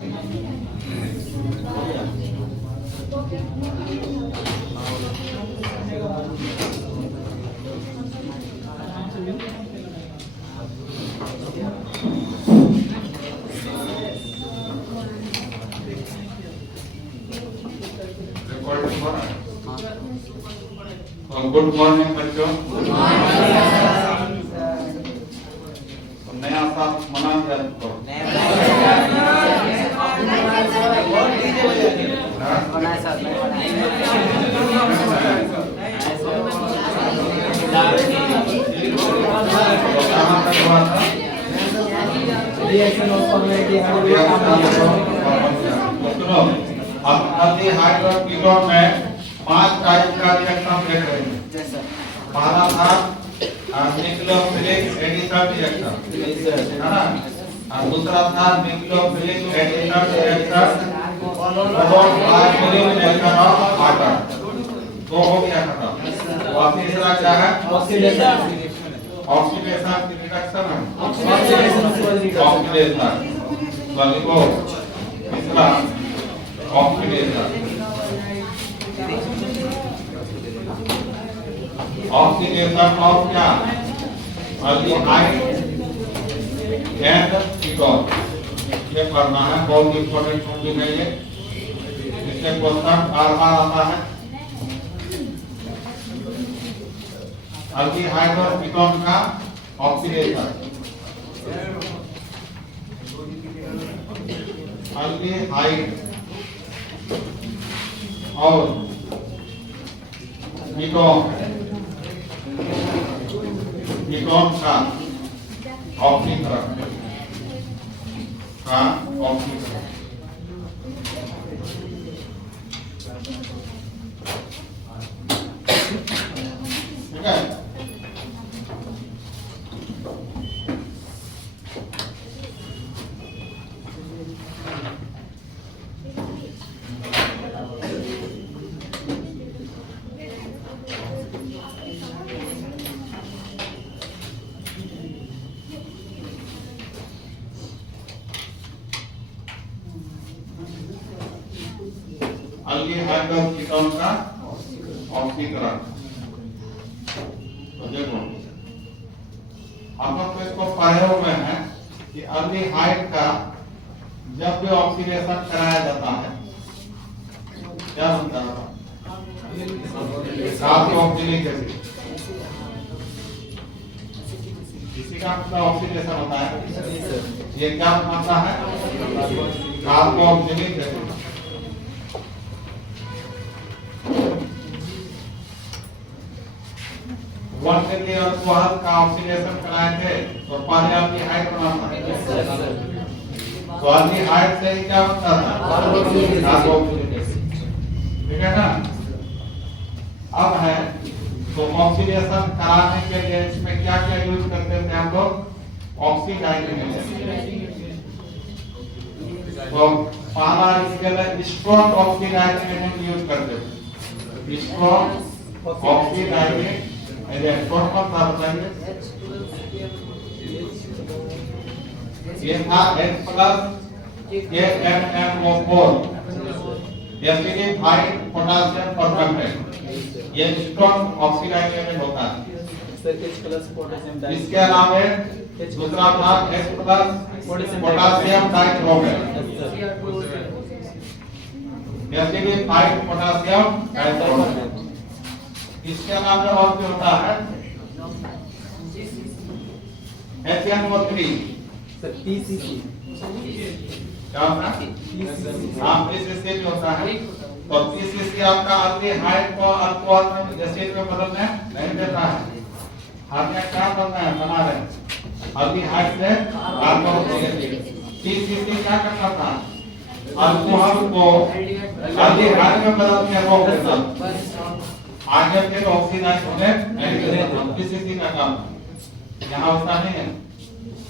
Good morning बच्चों। नया साल मना दिया तो कीटोन में 5 टाइप का रिएक्शन देख रहे हैं। पहला था न्यूक्लियोफिलिक एडिशन रिएक्शन, है ना। और दूसरा था nucleophilic addition reaction followed by reaction of water. दो हो गया खत्म। और तीसरा क्या है? ऑक्सीडेशन की रिडक्शन है। ऑक्सीडेशन लिखो तीसरा ऑक्सीडेशन। ऑक्सीडेशन ऑफ क्या? Aldehyde and ketone. ये पढ़ना है, बहुत इंपॉर्टेंट टॉपिक है ये। इससे क्वेश्चन बार बार आता है। अल्डिहाइड और कीटोन का ऑक्सीडेशन। अल्डिहाइड और कीटोन का ऑक्सीकरण ठीक है। अल्डिहाइड और कीटोन का ऑक्सीकरण। तो देखो हम लोग तो इसको पढ़े हुए हैं कि अल्डिहाइड का जब भी ऑक्सीडेशन कराया जाता है क्या बनता है? Carboxylic acid. इसी का मतलब ऑक्सीडेशन होता है। ये क्या बनता है? Carboxylic acid. वन के लिए अल्कोहल का ऑक्सीडेशन कराए थे तो पहले अल्डिहाइड बनाता है। तो अल्डिहाइड से ही क्या बनता था? Carboxylic acid. ठीक है ना। अब है तो ऑक्सीडेशन कराने के लिए इसमें क्या क्या यूज करते थे हम लोग? Oxidising agent. तो पहला इसके लिए स्ट्रॉन्ग ऑक्सीडाइजिंग एजेंट यूज करते थे। स्ट्रॉन्ग ऑक्सीडाइजिंग एजेंट कौन कौन था बताइए? ये था H+ KNMO4 acidified potassium permanganate. ये स्ट्रॉन्ग ऑक्सीडाइजिंग एजेंट होता है। इसके अलावा दूसरा था H+ potassium dichromate acidified potassium dichromate. इसके अलावा और क्या होता है? HNO3 PCC क्या होता है? PCC भी होता है। तो PCC आपका अल्डिहाइड को अल्कोहल एसिड में बदलने नहीं देता है। हमने क्या करना है? बना रहे अल्डिहाइड से कार्बोक्सिलिक एसिड। PCC क्या करता था? अल्कोहल को अल्डिहाइड में बदल के रोक देता। आगे फिर ऑक्सीडाइज होने नहीं देता। PCC का काम यहाँ होता नहीं है।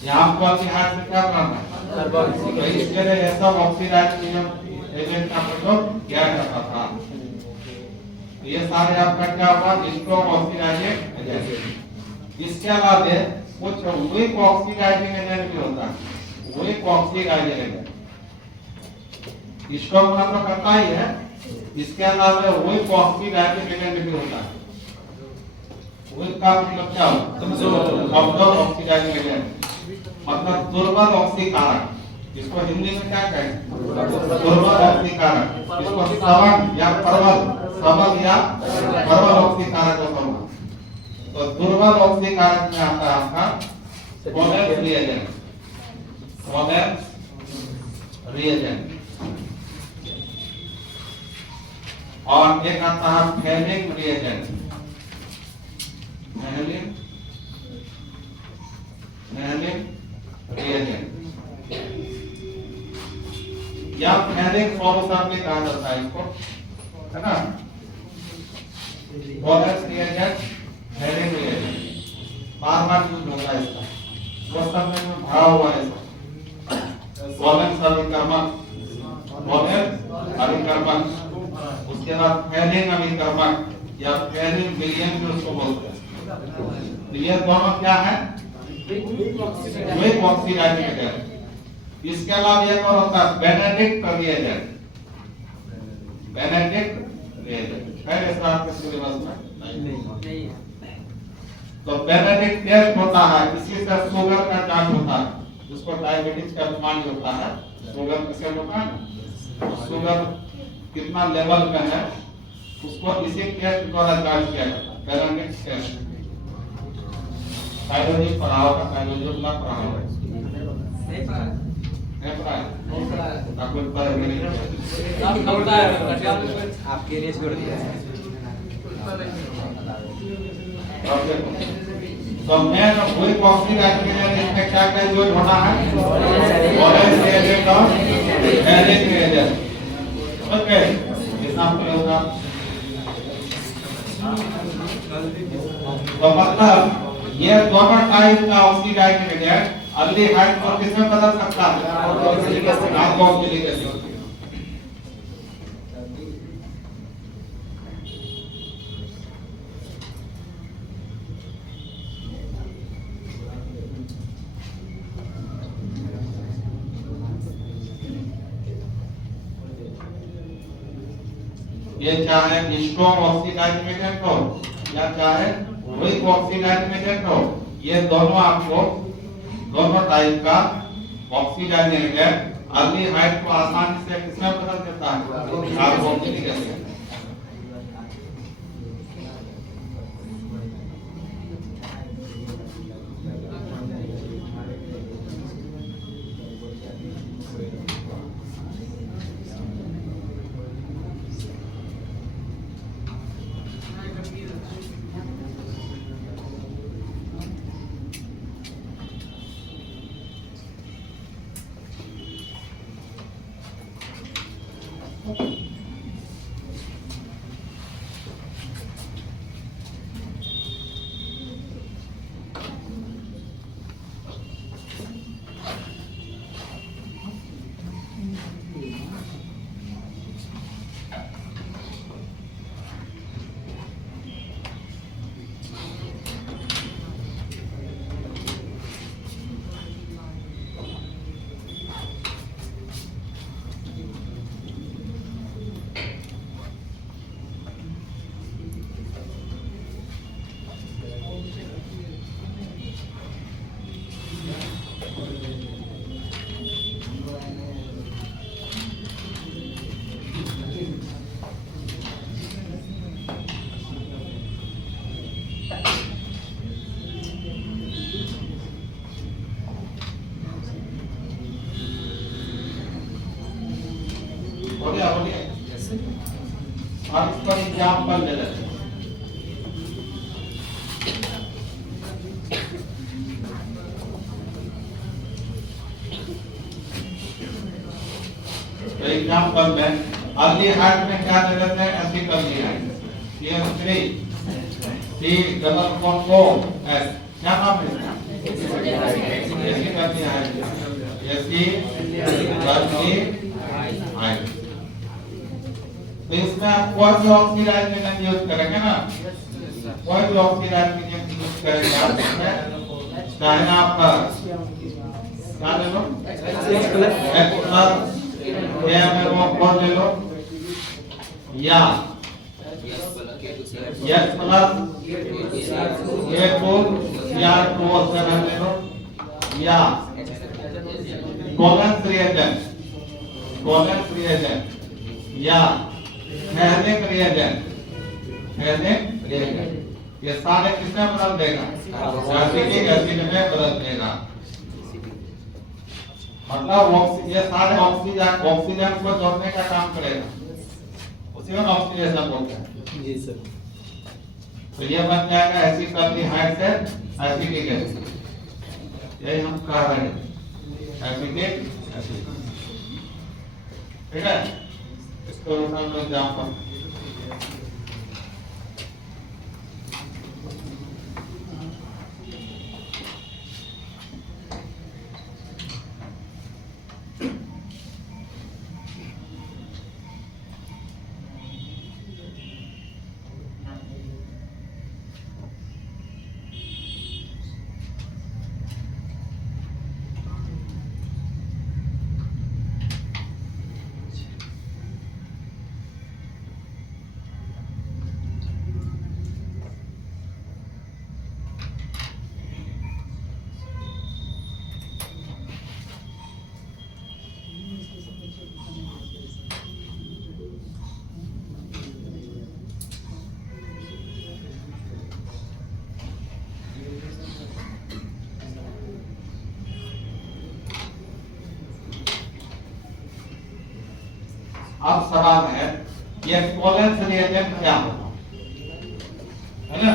यहाँ आपको अल्डिहाइड से क्या करना है? तो इसके लिए ये सब ऑक्सीडाइजिंग एजेंट का प्रयोग किया जाता था। ये सारे आपका क्या होगा? Strong oxidising agent. इसके अलावा कुछ वीक ऑक्सीडाइजिंग एजेंट भी होता है। वीक ऑक्सीडाइजिंग एजेंट स्ट्रॉन्ग बना तो करता ही है, इसके अलावा वही ऑक्सीडाइज एजेंट भी होता है। वही का मतलब क्या होता है? कमजोर ऑक्सीडाइज एजेंट मतलब दुर्बल ऑक्सीकारक। इसको हिंदी में क्या कहें? दुर्बल ऑक्सीकारक। इसको सबल या प्रबल, सबल या प्रबल ऑक्सीकारक होता है। तो दुर्बल ऑक्सीकारक में आता है आपका कोवैलेंस रिएजेंट, कोवैलेंस रिएजेंट। और एक आता है फेलिंग रिएजेंट, फेलिंग रिएजेंट या फेलिंग सॉल्यूशन भी कहा जाता है इसको, है ना। कोवैलेंस रिएजेंट, फेलिंग रिएजेंट बार बार यूज होता है इसका, क्वेश्चन में भरा हुआ है इसका। कोवैलेंस अभिकर्मक, कोवैलेंस अभिकर्मक, उसके बाद फेलिंग अभिकर्मक या फेलिंग विलियन भी उसको बोलते हैं। विलियन दोनों क्या है? Weak oxidise agent. इसके अलावा एक और होता है बेनेडिक्ट रिएजेंट, बेनेडिक्ट रिएजेंट है ऐसा आपके सिलेबस में? नहीं। तो बेनेडिक्ट टेस्ट होता है, इसी से शुगर का जांच होता है, जिसको डायबिटीज का बीमारी होता है। शुगर किसे होता है? शुगर कितना लेवल पे है उसको इसी टेस्ट द्वारा जांच किया जाता है, बेनेडिक्ट टेस्ट। बायोलॉजी पढ़ाओ का, बायोलॉजी ना पढ़ाओ नहीं पढ़ाया आपको पता नहीं आपके लिए छोड़ दिया है। तो मैं वही ऑक्सीडाइज के लिए इसमें क्या क्या यूज होना है? कोवैलेंस रिएजेंट और फेलिंग रिएजेंट। ओके, इतना होगा। तो मतलब ये दोनों टाइप का ऑक्सीडाइज एजेंट अल्डिहाइड को किसमें बदल सकता है? Carboxylic acid. ये चाहे स्ट्रॉन्ग ऑक्सीडाइज एजेंट हो या चाहे वीक ऑक्सीडाइज एजेंट हो, ये दोनों आपको दोनों टाइप का ऑक्सीडाइज एजेंट अल्डिहाइड को आसानी से किसमें बदल देता है? Carboxylic acid. अब इस पर एग्जाम्पल ले लेते हैं। तो एग्जाम्पल में अल्डिहाइड में क्या ले लेते हैं? Acid aldehyde, CH3 C double bond O S, क्या नाम है इसका? Acid aldehyde, acid. तो इसमें आप कोई भी ऑक्सीडाइज एजेंट यूज करेंगे ना, कोई भी ऑक्सीडाइज एजेंट यूज करेंगे आप इसमें, चाहे आप क्या ले लो H+ ये में वो फोर ले लो या यस प्लस ए को सीआर टू सेवन ले लो या कोलेंस रिएजेंट या हेजेक रिएजेंट ये सारे किसमें बदल देगा एसिटिक एसिड में बदल देगा मतलब ये सारे ऑक्सीजन को जोड़ने का काम करेगा उसी में ऑक्सीडेशन बोलते हैं जी सर। तो ये बन जाएगा एसिटाल्डिहाइड से एसिटिक एसिड यही हम कह रहे हैं एसिटिक एसिड ठीक है इसको हम लोग एग्जांपल अब सवाल है ये कोलेंस रिएजेंट क्या होता है ना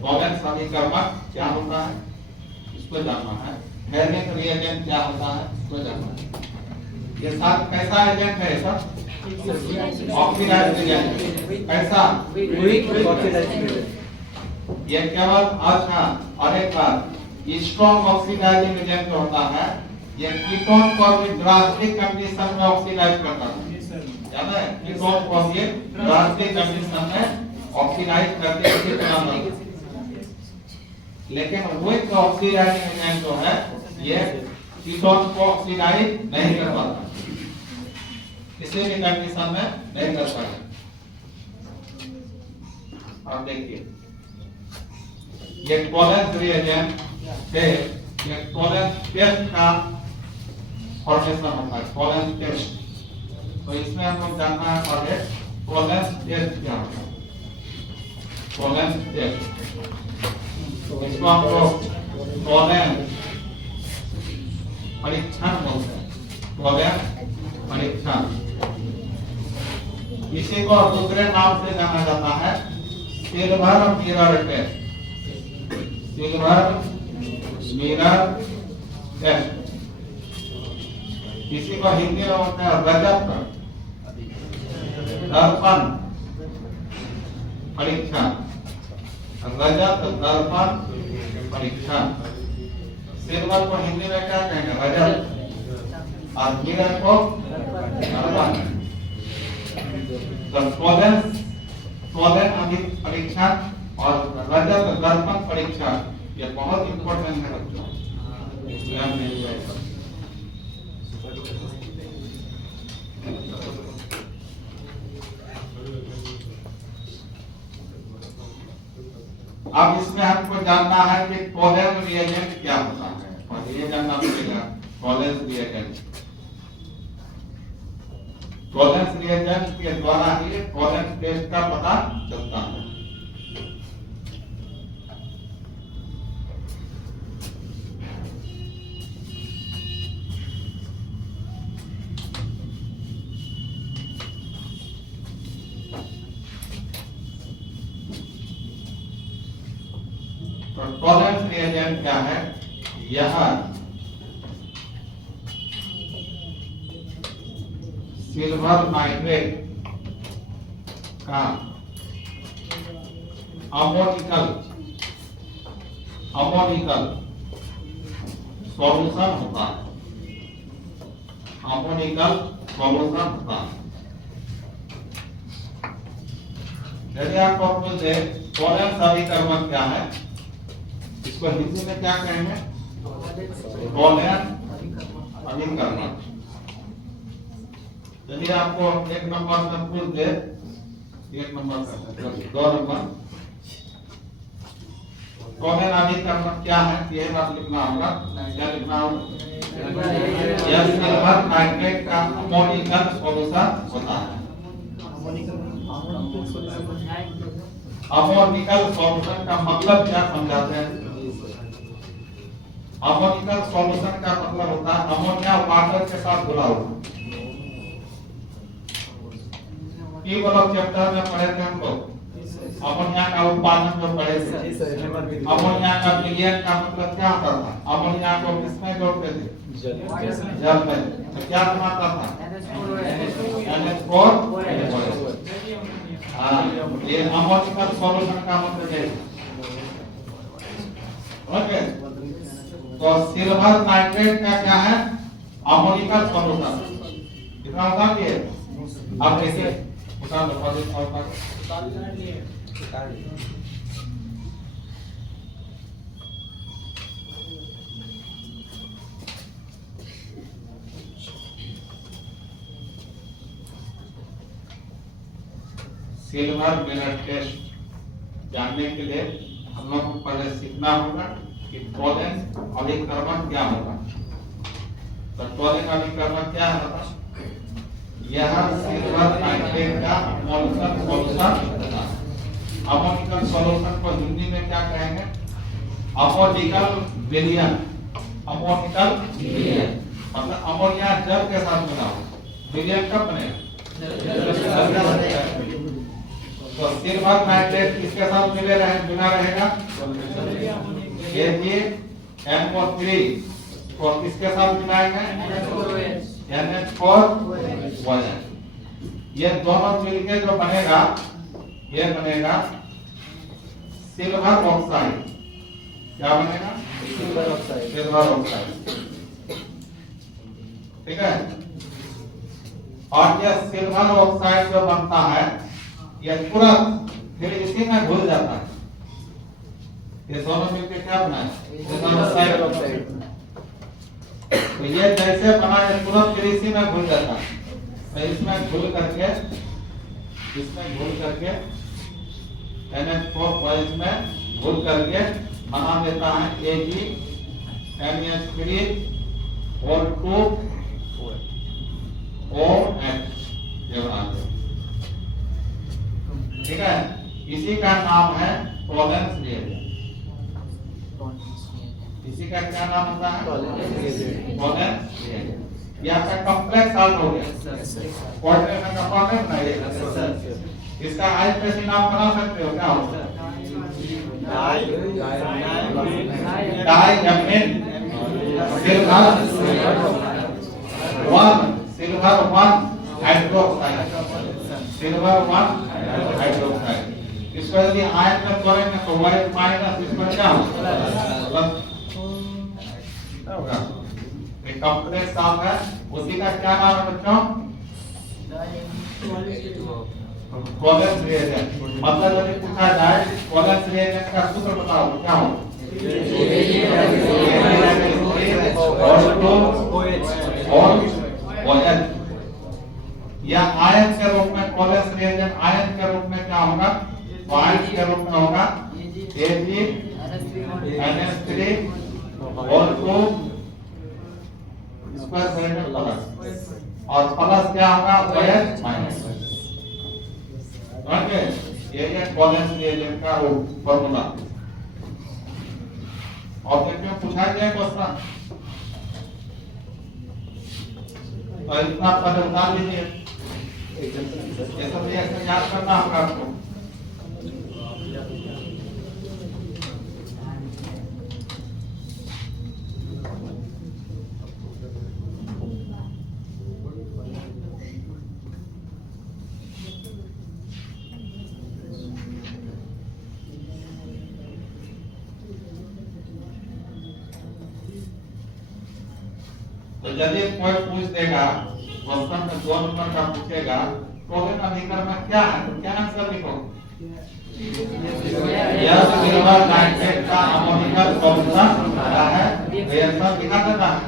कोलेंस समीकरण क्या होता है इसको जानना है हेजेक रिएजेंट क्या होता है इसको जानना है ये साथ कैसा एजेंट है सब ऑक्सीडाइज्ड एजेंट कैसा ये केवल अच्छा और एक बात स्ट्रॉन्ग ऑक्सीडाइजिंग एजेंट होता है ये कीटोन को भी ड्रास्टिक कंडीशन में ऑक्सीडाइज करता है याद है कीटोन को भी ड्रास्टिक कंडीशन में ऑक्सीडाइज करके इसे बनाना लेकिन वो ऑक्सीडाइजिंग एजेंट जो है ये कीटोन को ऑक्सीडाइज नहीं कर पाता किसी भी कंडीशन में नहीं कर पाएगा अब देखिए ये कोलेंस रिएजेंट से ये कोलेंस टेस्ट का फॉर्मेशन होता है कोलेंस टेस्ट तो इसमें हम लोग जानना है पहले कोलेंस टेस्ट क्या होता है कोलेंस टेस्ट इसको हम लोग कोलेंस परीक्षण बोलते हैं कोलेंस परीक्षण इसी को दूसरे नाम से जाना जाता है silver mirror test silver mirror test इसी को हिंदी में बोलते हैं रजत दर्पण परीक्षण रजत दर्पण परीक्षण सिल्वर को हिंदी में क्या कहेंगे रजत और मिरर को दर्पण तो कोलेंस परीक्षण और रजत दर्पण परीक्षण ये बहुत इंपॉर्टेंट है बच्चों अब इसमें हमको जानना है कि कोलेंस रिएजेंट क्या होता है और ये जानना पड़ेगा कोलेंस रिएजेंट के द्वारा ही कोलेंस टेस्ट का पता चलता है कोलेंस रिएजेंट क्या है यह सिल्वर नाइट्रेट का अमोनिकल सॉल्यूशन होता है अमोनिकल सॉल्यूशन होता है यदि आपको पूछे कोलेंस अभिकर्मक क्या है इसको हिंदी में क्या कहेंगे कोलेंस अभिकर्मक यदि आपको एक नंबर से पूछ दे, एक नंबर का 2 नंबर कॉमन अभिकरण क्या है, ये बात लिखना होगा। क्या लिखना होगा? यह सिल्वर नाइट्रेट का अमोनिकल सॉल्यूशन होता है। अमोनिकल सॉल्यूशन का मतलब क्या समझाते हैं? अमोनिकल सॉल्यूशन का मतलब होता है अमोनिया वाटर के साथ घुला हुआ। ये वाला चैप्टर में पढ़े थे हम लोग, अमोनिया का उत्पादन जो पढ़े थे। अमोनिया का विलयन का मतलब क्या होता था? अमोनिया को किसमें जोड़ते थे? जल में। तो क्या बनाता था? NH4। हाँ, ये अमोनिकल सॉल्यूशन का मतलब है। ओके, तो सिल्वर नाइट्रेट का क्या है? Ammoniacal solution. इतना होता है। अब देखिए उतार लो, सिल्वर मिरर टेस्ट जानने के लिए हम लोग को पहले सीखना होगा कि टॉलेन अभिकर्मक क्या होगा। तो टॉलेन अभिकर्मक क्या होता है? यह सिल्वर नाइट्रेट का अमोनिकल सॉल्यूशन। अमोनिकल सॉल्यूशन को हिंदी में क्या कहेंगे? अमोनिकल विलयन। अमोनिकल विलयन मतलब अमोनिया जल के साथ मिला हो। विलयन कब बनेगा? तो सिल्वर नाइट्रेट किसके साथ मिले बिना रहेगा? NO3 को किसके साथ मिलाएंगे? NH4। ये दोनों मिलके जो बनेगा, ये बनेगा सिल्वर ऑक्साइड। क्या बनेगा? Silver oxide. सिल्वर ऑक्साइड, ठीक है। और ये सिल्वर ऑक्साइड जो बनता है, ये तुरंत फिर इसी में घुल जाता है। ये दोनों मिलकर क्या बनाए? Silver oxide. तो ये जैसे बना है तुरंत फिर इसी में घुल जाता है। तो इसमें घुल करके NH4 पॉइंट में घुल करके बना देता है AgNH3 और 2OH। ठीक है, इसी का नाम है टॉलेंस रिएजेंट। इसी का क्या नाम होता है? Tollens reagent. ये आपका कॉम्प्लेक्स सॉल्ट हो गया। कोऑर्डिनेशन का फॉर्मेट बनाइए। इसका आईपीएसी नाम बना सकते हो, क्या होगा? डाइअमीन सिल्वर 1 हाइड्रोक्साइड। Silver 1 hydroxide. इसको यदि आयन में तोड़ेंगे तो वाइट माइनस इसमें क्या होगा? होगा। एक कॉम्प्लेक्स सॉल्ट है, उसी का क्या नाम है बच्चों? Tollens reagent. मतलब यदि पूछा जाए टॉलेंस रिएजेंट का सूत्र बताओ तो क्या होगा? OH। या आयन के रूप में टॉलेंस रिएजेंट आयन के रूप में क्या होगा? आयन के रूप में होगा AgNH3 और 2 स्क्वायर ब्रैकेट प्लस, और प्लस क्या होगा? OH minus. ओके, ये टॉलेंस रिएजेंट का फार्मूला। ऑब्जेक्ट में पूछा गया क्वेश्चन, तो इतना पहले उतार लीजिए। ये सब ऐसे याद करना होगा आपको। तो यदि कोई पूछ देगा क्वेश्चन में 2 नंबर का पूछेगा टॉलेंस अभिकर्मक क्या है, तो क्या आंसर लिखो? यह सिल्वर नाइट्रेट का अमोनिकल सॉल्यूशन क्या है? ये आंसर लिखा देता है।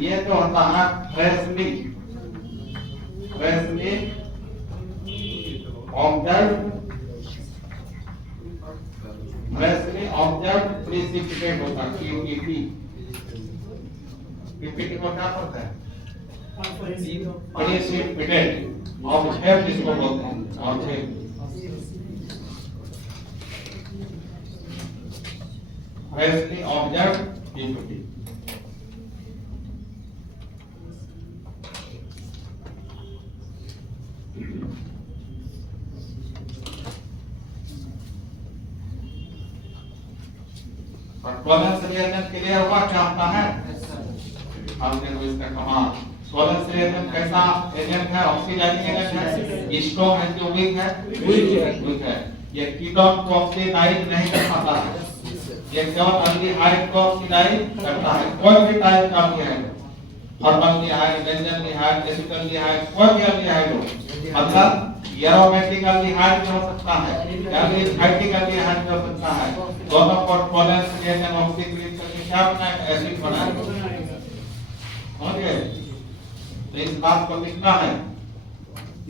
ये तो होता है फ्रेशली ऑब्जर्व प्रिसिपिटेट होता है पीपीटी को क्या पढ़ता है प्रिसिपिटेट ऑब्जर्व जिसको बोलते हैं observe freshly observe PPT colon reagent clear हुआ क्या होता है हमने तो इसका कमाल कोलन रिएजेंट कैसा एजेंट है ऑक्सीडाइजिंग एजेंट है स्ट्रॉन्ग है जो वीक है ये कीटोन को ऑक्सीडाइज नहीं कर पाता है ये केवल एल्डिहाइड को ऑक्सीडाइज करता है कोई भी टाइप का एल्डिहाइड फॉर्मल्डिहाइड बेंजल्डिहाइड एसिटल्डिहाइड कोई भी एल्डिहाइड हो मतलब एरोमेटिक एल्डिहाइड भी हो सकता है एल्डिहाइडिक एल्डिहाइड भी हो सकता है दोनों को कोलन रिएजेंट ऑक्सीकृत करके क्या बनाएगा एसिड बनाएगा समझ गए तो इस बात को लिखना है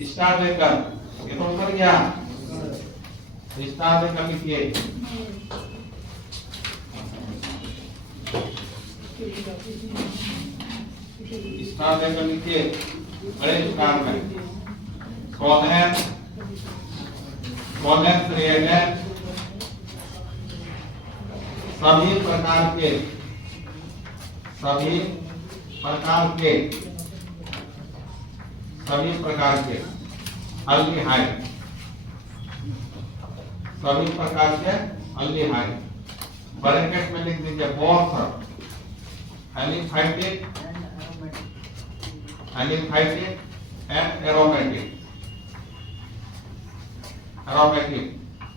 स्टार लेकर ये तो ऊपर गया स्टार लेकर लिखिए स्टार लेकर लिखिए बड़े स्टार में कोलन रिएजेंट सभी प्रकार के एल्डिहाइड ब्रैकेट में लिख दीजिए बोथ एलिफाइटिक एंड एरोमेटिक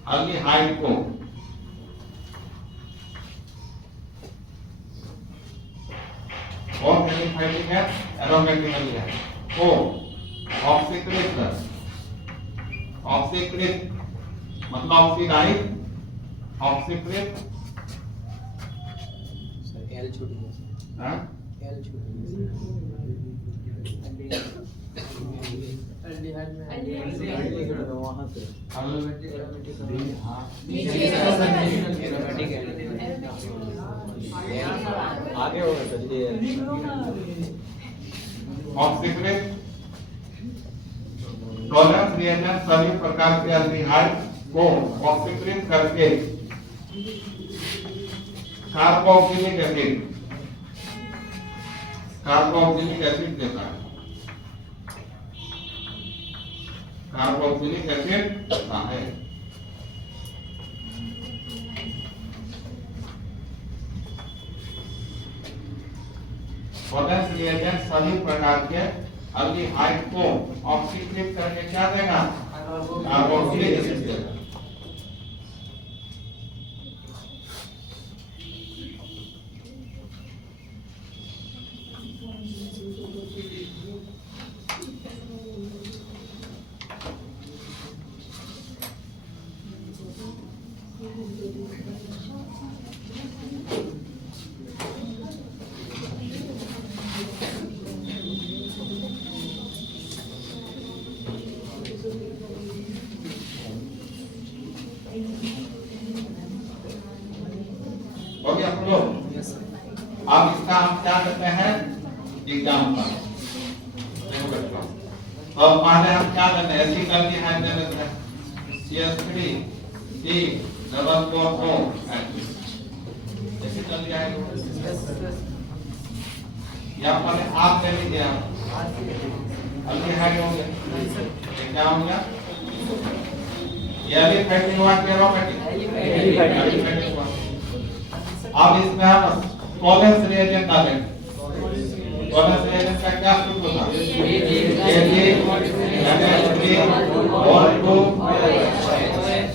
एल्डिहाइड को और एलिफाइटिक है एरोमेटिक एल्डिहाइड को ऑक्सीकृत मतलब ऑक्सीकृत सर एल छोटी है हां एल छोटी एल्डिहाइड में एल्डिहाइड वहां पे एरोमेटिक आगे होगा जल्दी ऑक्सीकृत टॉलरेंस रिएजेंट सभी प्रकार के एल्डिहाइड को ऑक्सीकृत करके कार्बोक्सिलिक एसिड देता है कार्बोक्सिलिक एसिड देता है टॉलरेंस रिएजेंट सभी प्रकार के एल्डिहाइड को ऑक्सीकृत करके क्या देगा कार्बोक्सिलिक एसिड देगा हो गया आप लोग अब इसका हम क्या करते हैं एग्जाम्पल देखो बच्चों तो पहले हम क्या करते हैं ऐसी करके है दे देते हैं CS3 C double core O ऐसे कर दिया है यहाँ पर आप ले लीजिए आप एल्डिहाइड हो गया क्या हो गया एलिफेटिक हुआ एरोमेटिक एलिफेटिक हुआ अब इसमें हम कोलेंस रिएजेंट डालेंगे कोलेंस रिएजेंट का क्या सूत्र होता है AgNH3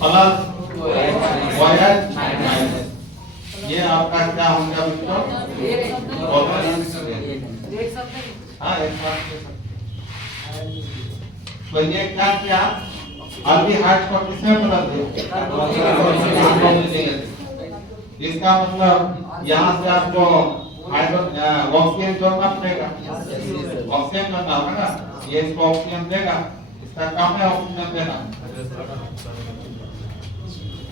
प्लस OH माइनस ये आपका क्या होगा बच्चों कोलेंस हां एक बात तो ये क्या किया एल्डिहाइड को किसमें बदल दिया इसका मतलब यहाँ से आपको ऑक्सीजन जोड़ना पड़ेगा, ऑक्सीजन जोड़ना होगा ना, ये इसको ऑक्सीजन देगा, इसका काम है ऑक्सीजन देना।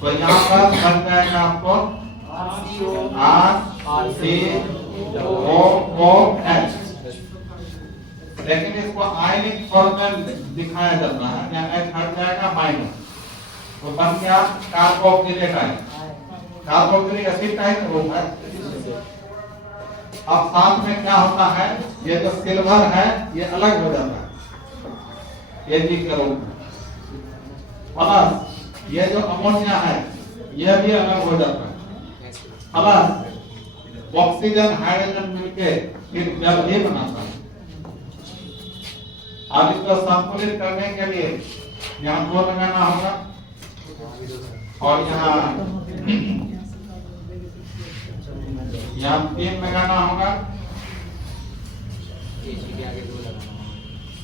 तो यहाँ पर बन जाएगा आपको RCOOH, लेकिन इसको आयनिक फॉर्म में दिखाया जाता है, यहाँ H हट जाएगा माइनस, तो बन गया कार्बोक्सिलिक आयन। कार्बोक्सिलिक एसिड का ही रूप है। अब साथ में क्या होता है, ये जो सिल्वर है ये अलग हो जाता है, ये जी के रूप में, प्लस ये जो अमोनिया है ये भी अलग हो जाता है, प्लस ऑक्सीजन हाइड्रोजन मिलके फिर जल भी बनाता है। अब इसको संतुलित करने के लिए यहाँ 2 लगाना होगा और यहाँ 3 लगाना होगा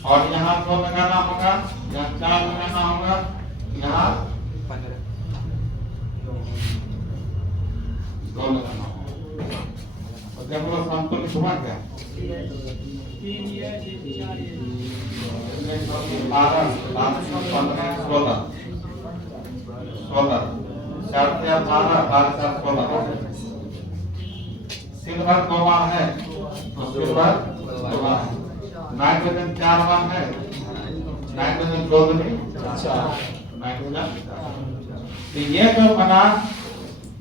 और यहाँ 2 लगाना होगा, यहाँ 4 लगाना होगा, यहाँ 2 लगाना होगा। तो देखो संतुलित हुआ क्या, 12, 15, 16, 4 से 12, 12 से 16। सिल्वर 2 बार है तो सिल्वर 2 बार है, नाइट्रोजन 4 बार है, नाइट्रोजन 2 नहीं 4, नाइट्रोजन। तो ये जो बना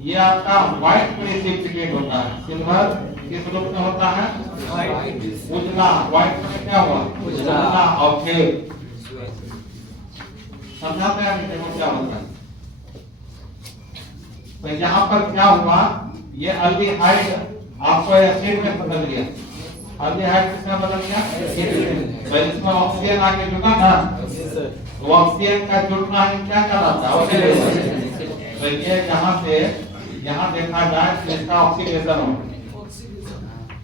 ये आपका व्हाइट प्रेसिपिटेट होता है। सिल्वर किस रूप में होता है, उजला, व्हाइट में क्या हुआ, उजला और फिर समझाते हैं देखो क्या होता है। तो यहाँ पर क्या हुआ, ये अल्डिहाइड आपको एसिड में बदल गया, अल्डिहाइड किसमें बदल गया, तो इसमें ऑक्सीजन आके जुड़ा ना, तो ऑक्सीजन का जुड़ना ही क्या कहलाता है, ऑक्सीडेशन। तो ये यहाँ से यहाँ देखा जाए तो इसका ऑक्सीडेशन हो गया,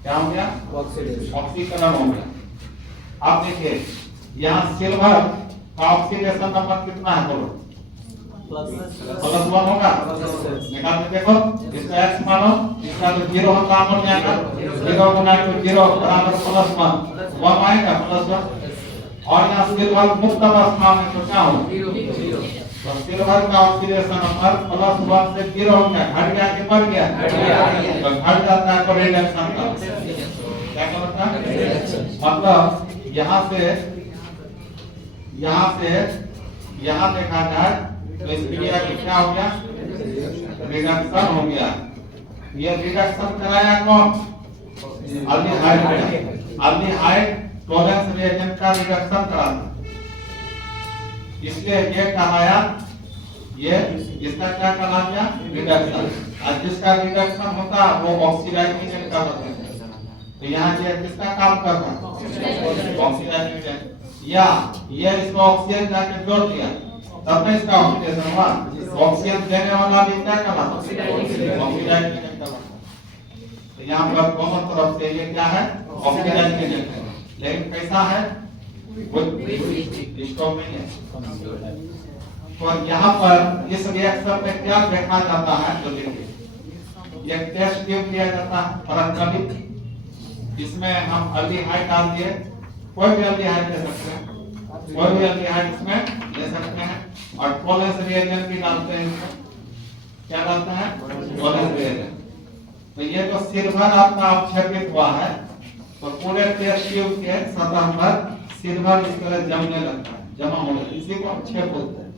क्या हो गया, ऑक्सीकरण हो गया। अब देखिए यहाँ सिल्वर का ऑक्सीडेशन नंबर कितना है, बोलो +1 होगा, निकाल के देखो, इसका X मानो, इसका तो 0 होता है, अमोनिया का 0 गुना 0 बराबर +1, 1 आएगा +1। और यहाँ सिल्वर मुक्त अवस्था में तो क्या होगा, तो सिल्वर का ऑक्सीडेशन नंबर +1 से 0 हो गया, घट गया कि बढ़ गया, तो घट जाता है तो रिडक्शन का क्या करता है, मतलब यहाँ से यहाँ देखा जाए तो इस क्रिया की क्या हो गया, रिडक्शन हो गया। ये रिडक्शन कराया कौन, अल्डिहाइड टोलेंस रिएजेंट का रिडक्शन कराता, इसलिए ये कहलाया, ये इसका क्या कहा गया, रिडक्शन। और जिसका रिडक्शन होता है वो ऑक्सीडाइजेशन का होता है। तो यहाँ ये किसका काम कर रहा है, ऑक्सीडाइजेशन, या ये इसको ऑक्सीजन जाके जोड़ दिया तब में इसका ऑक्सीडेशन हुआ। ऑक्सीजन देने वाला भी क्या कहलाता, ऑक्सीडाइजेशन कहलाता। तो यहाँ पर दोनों तरफ से ये क्या है, ऑक्सीडाइजेशन, लेकिन कैसा है, स्टॉप नहीं है। तो यहाँ पर इस रिएक्शन में क्या देखा जाता है, तो देखिए ये टेस्ट ट्यूब लिया जाता है परंपरागत, इसमें हम अल्डिहाइड डाल दिए, कोई भी अल्डिहाइड ले सकते हैं, कोई भी अल्डिहाइड इसमें ले सकते हैं, और टोलेंस रिएजेंट भी डालते हैं इसमें, क्या डालते हैं, टोलेंस रिएजेंट। तो ये जो सिल्वर आपका अपक्षेपित हुआ है तो पूरे टेस्ट ट्यूब के सतह पर सिल्वर इस तरह जमने लगता है, जमा हो जाता है, इसी को अपक्षेप बोलते हैं।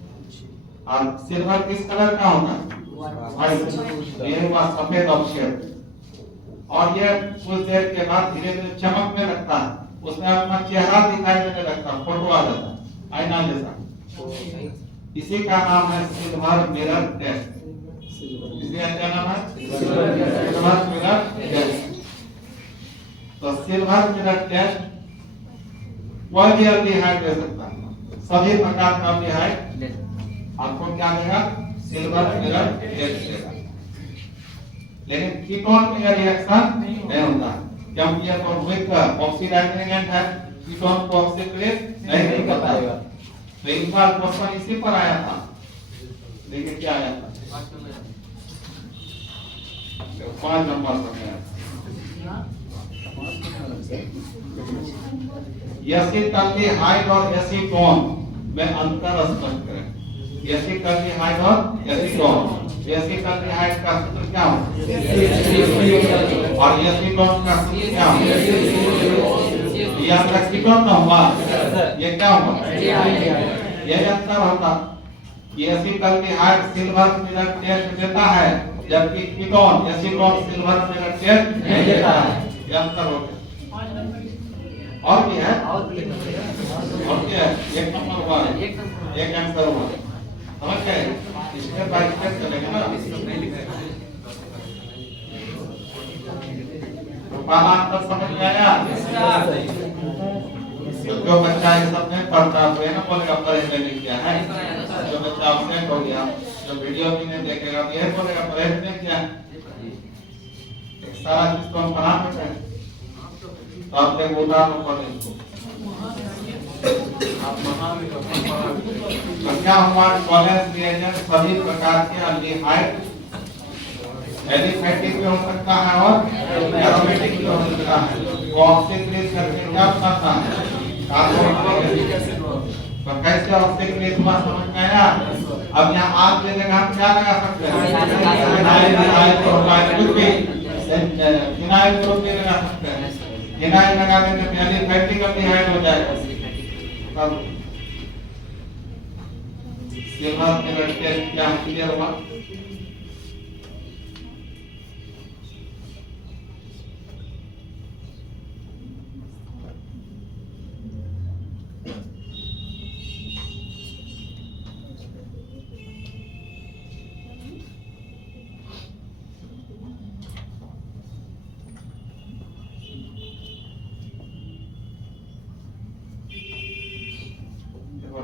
और सिल्वर किस कलर का होता है, व्हाइट, ये हुआ सफेद अपक्षेप। और ये कुछ देर के बाद धीरे धीरे चमकने लगता है, उसमें अपना चेहरा दिखाई देने लगता है, फोटो आ जाता है आईना जैसा, इसी का नाम है सिल्वर मिरर टेस्ट। इसलिए क्या नाम है, सिल्वर मिरर टेस्ट। तो सिल्वर मिरर टेस्ट कोई भी अल्डिहाइड दे सकता है, सभी प्रकार का अल्डिहाइड आपको क्या देगा, सिल्वर मिरर टेस्ट देगा। लेकिन कीटोन में यह रिएक्शन नहीं होता, क्योंकि यह तो वीक ऑक्सीडाइजिंग एजेंट है, कीटोन को ऑक्सीडेट नहीं कर पाएगा। तो एक बार क्वेश्चन इसी पर आया था, देखिए क्या आया था, 5 नंबर पर आया था। एसिटल हाइट और एसीटोन में अंतर स्पष्ट करें। एसिटल हाइट और एसीटोन। एसिटल हाइट का सूत्र क्या हो और एसीटोन का सूत्र क्या हो? याद रख कीटोन ना हुआ, ये क्या हुआ? ये अंतर होता कि acetaldehyde silver mirror test देता है, जबकि ketone acetone silver mirror test नहीं देता है। ये अंतर हो गया। और भी है? और क्या है? एक नंबर हुआ है, एक आंसर हुआ। समझ गए? स्टेप बाय स्टेप चलेगा ना। पहला अंतर समझ में आया? जो बच्चा ये सब नहीं पढ़ता है ना बोलेगा पढ़े नहीं किया है। जो बच्चा अपडेट हो गया, जो वीडियो भी नहीं देखेगा तो ये बोलेगा पढ़े नहीं किया। एक सारा चीज को हम पढ़ा देते हैं। तो आप एक उदाहरण पढ़ लें। क्या हुआ? वैलेंस रिएजेंट सभी प्रकार के अल्डिहाइड एलिफेटिक भी हो सकता है और एरोमेटिक भी हो सकता है। वो ऑक्सीकृत करके क्या बनाता है? कार्बोनिक। तो कैसे ऑक्सीकृत हुआ समझ में आया? अब यहाँ आग की जगह हम क्या लगा सकते हैं? फिनाइल ग्रुप भी लगा सकते हैं। फिनाइल लगा देने पे एलिफेटिक अल्डिहाइड हो जाएगा। तब सिल्वर मिरर टेस्ट क्या क्लियर हुआ?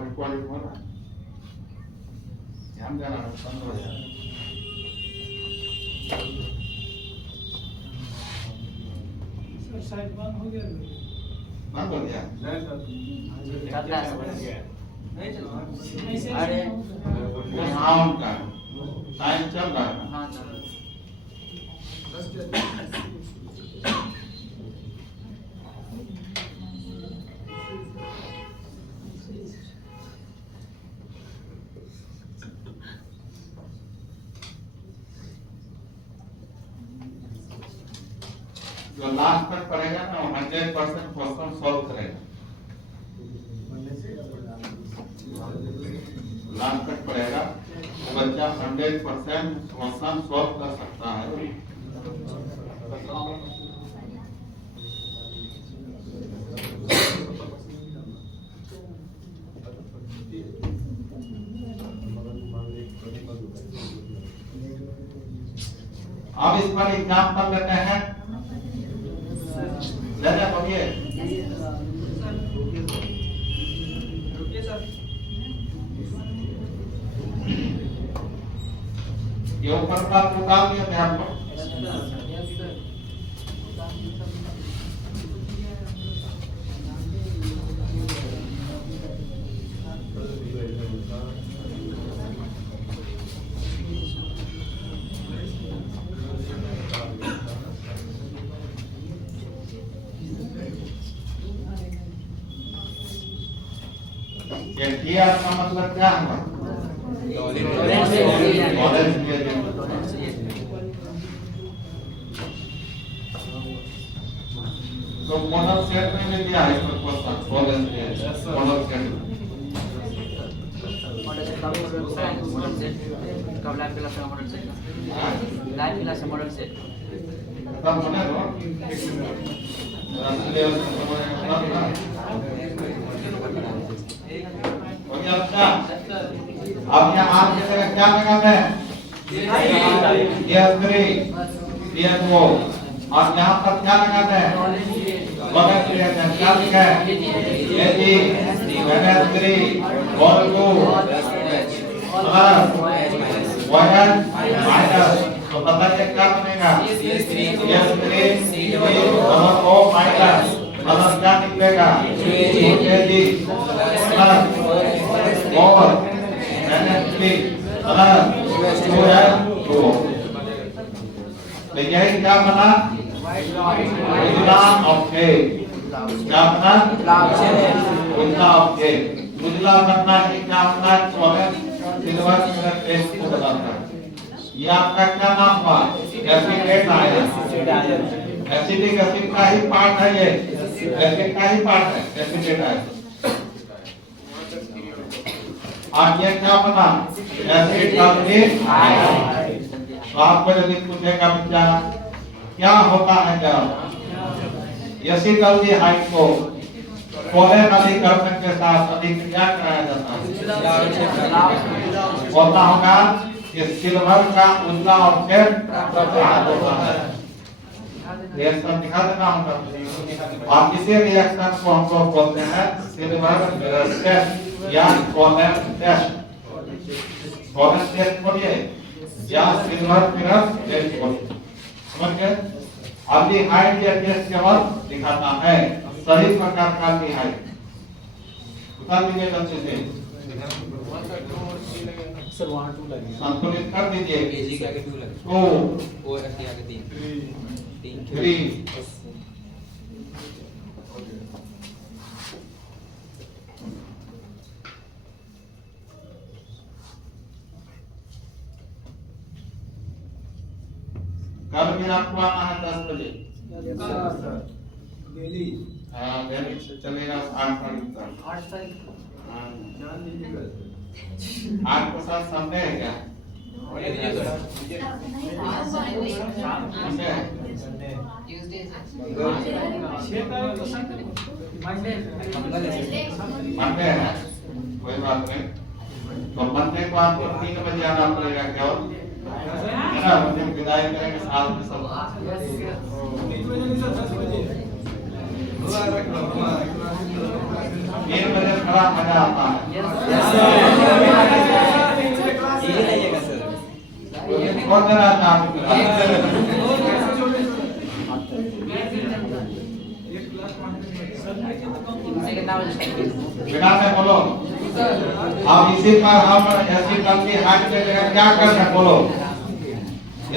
रिकॉर्डिंग हो रहा है, ध्यान देना बंद हो जाए। शायद बंद हो गया। बंद हो गया? अरे साउंड का टाइम चल रहा है। जो लास्ट तक पढ़ेगा ना 100% क्वेश्चन सॉल्व करेगा। लास्ट तक पढ़ेगा तो बच्चा 100% क्वेश्चन सॉल्व कर सकता है। अब इस पर एग्जाम्पल लेते हैं। ये ऊपर बात उतार दिया ध्यान को। ये का मतलब क्या हुआ? तो मॉडल सेट में भी दिया है इसको क्वेश्चन मॉडल सेट कब लाइव क्लास का मॉडल सेट? लाइव क्लास का मॉडल सेट तब बने हो अब यहाँ आप की जगह क्या लगाते हैं? DH3 और यहाँ पर क्या लगाते हैं? क्या लिखा है? तो बताइए क्या बनेगा? मतलब क्या निकलेगा? और तो यही क्या बना? उजला ऑब्जेक्ट क्या बना? उजला ऑब्जेक्ट। उजला बनना ही क्या होता है? सिल्वर मिरर टेस्ट को बताता है। ये आपका क्या नाम हुआ? एसिटेट आया। एसिटिक एसिड का ही पार्ट है ये, एसिड का ही पार्ट है एसिटेट आया। और ये क्या बना? Acid alcohol. तो आपको यदि पूछेगा बच्चा क्या होता है जब एसिड अल्कोहल को कोलेन अधिकरण के साथ अभिक्रिया कराया जाता है, होता होगा कि सिल्वर का उजला ऑब्जेक्ट प्राप्त होता है। ये सब दिखा देना होगा। और इसी रिएक्शन को हम लोग बोलते हैं सिल्वर मिरर टेस्ट या कोलेन टेस्ट। कोलेन टेस्ट बोलिए या सिल्वर मिरर टेस्ट बोलिए, समझ गए? अल्डिहाइड या टेस्ट केवल दिखाता है सही प्रकार का अल्डिहाइड। बता दीजिए अच्छे से, सर वहाँ 2 लगेगा। संतुलित कर दीजिए। केजी के आगे 2 लगे, 2 ओ के आगे 3 3 कल भी आपको आना है 10 बजे। डेली हाँ डेली से चलेगा 8 तारीख तक। 8 तारीख आज के साथ संडे है क्या? संडे है। मंडे है, कोई बात नहीं। तो मंडे को आपको 3 बजे आना पड़ेगा केवल, है ना? मुझे विदाई करेंगे साथ में सब। 3 बजे खड़ा मजा आता है। कौन देना था आपको? बिना में बोलो। अब इसी पर हम ऐसी गलती हाइट के जगह क्या करना है बोलो?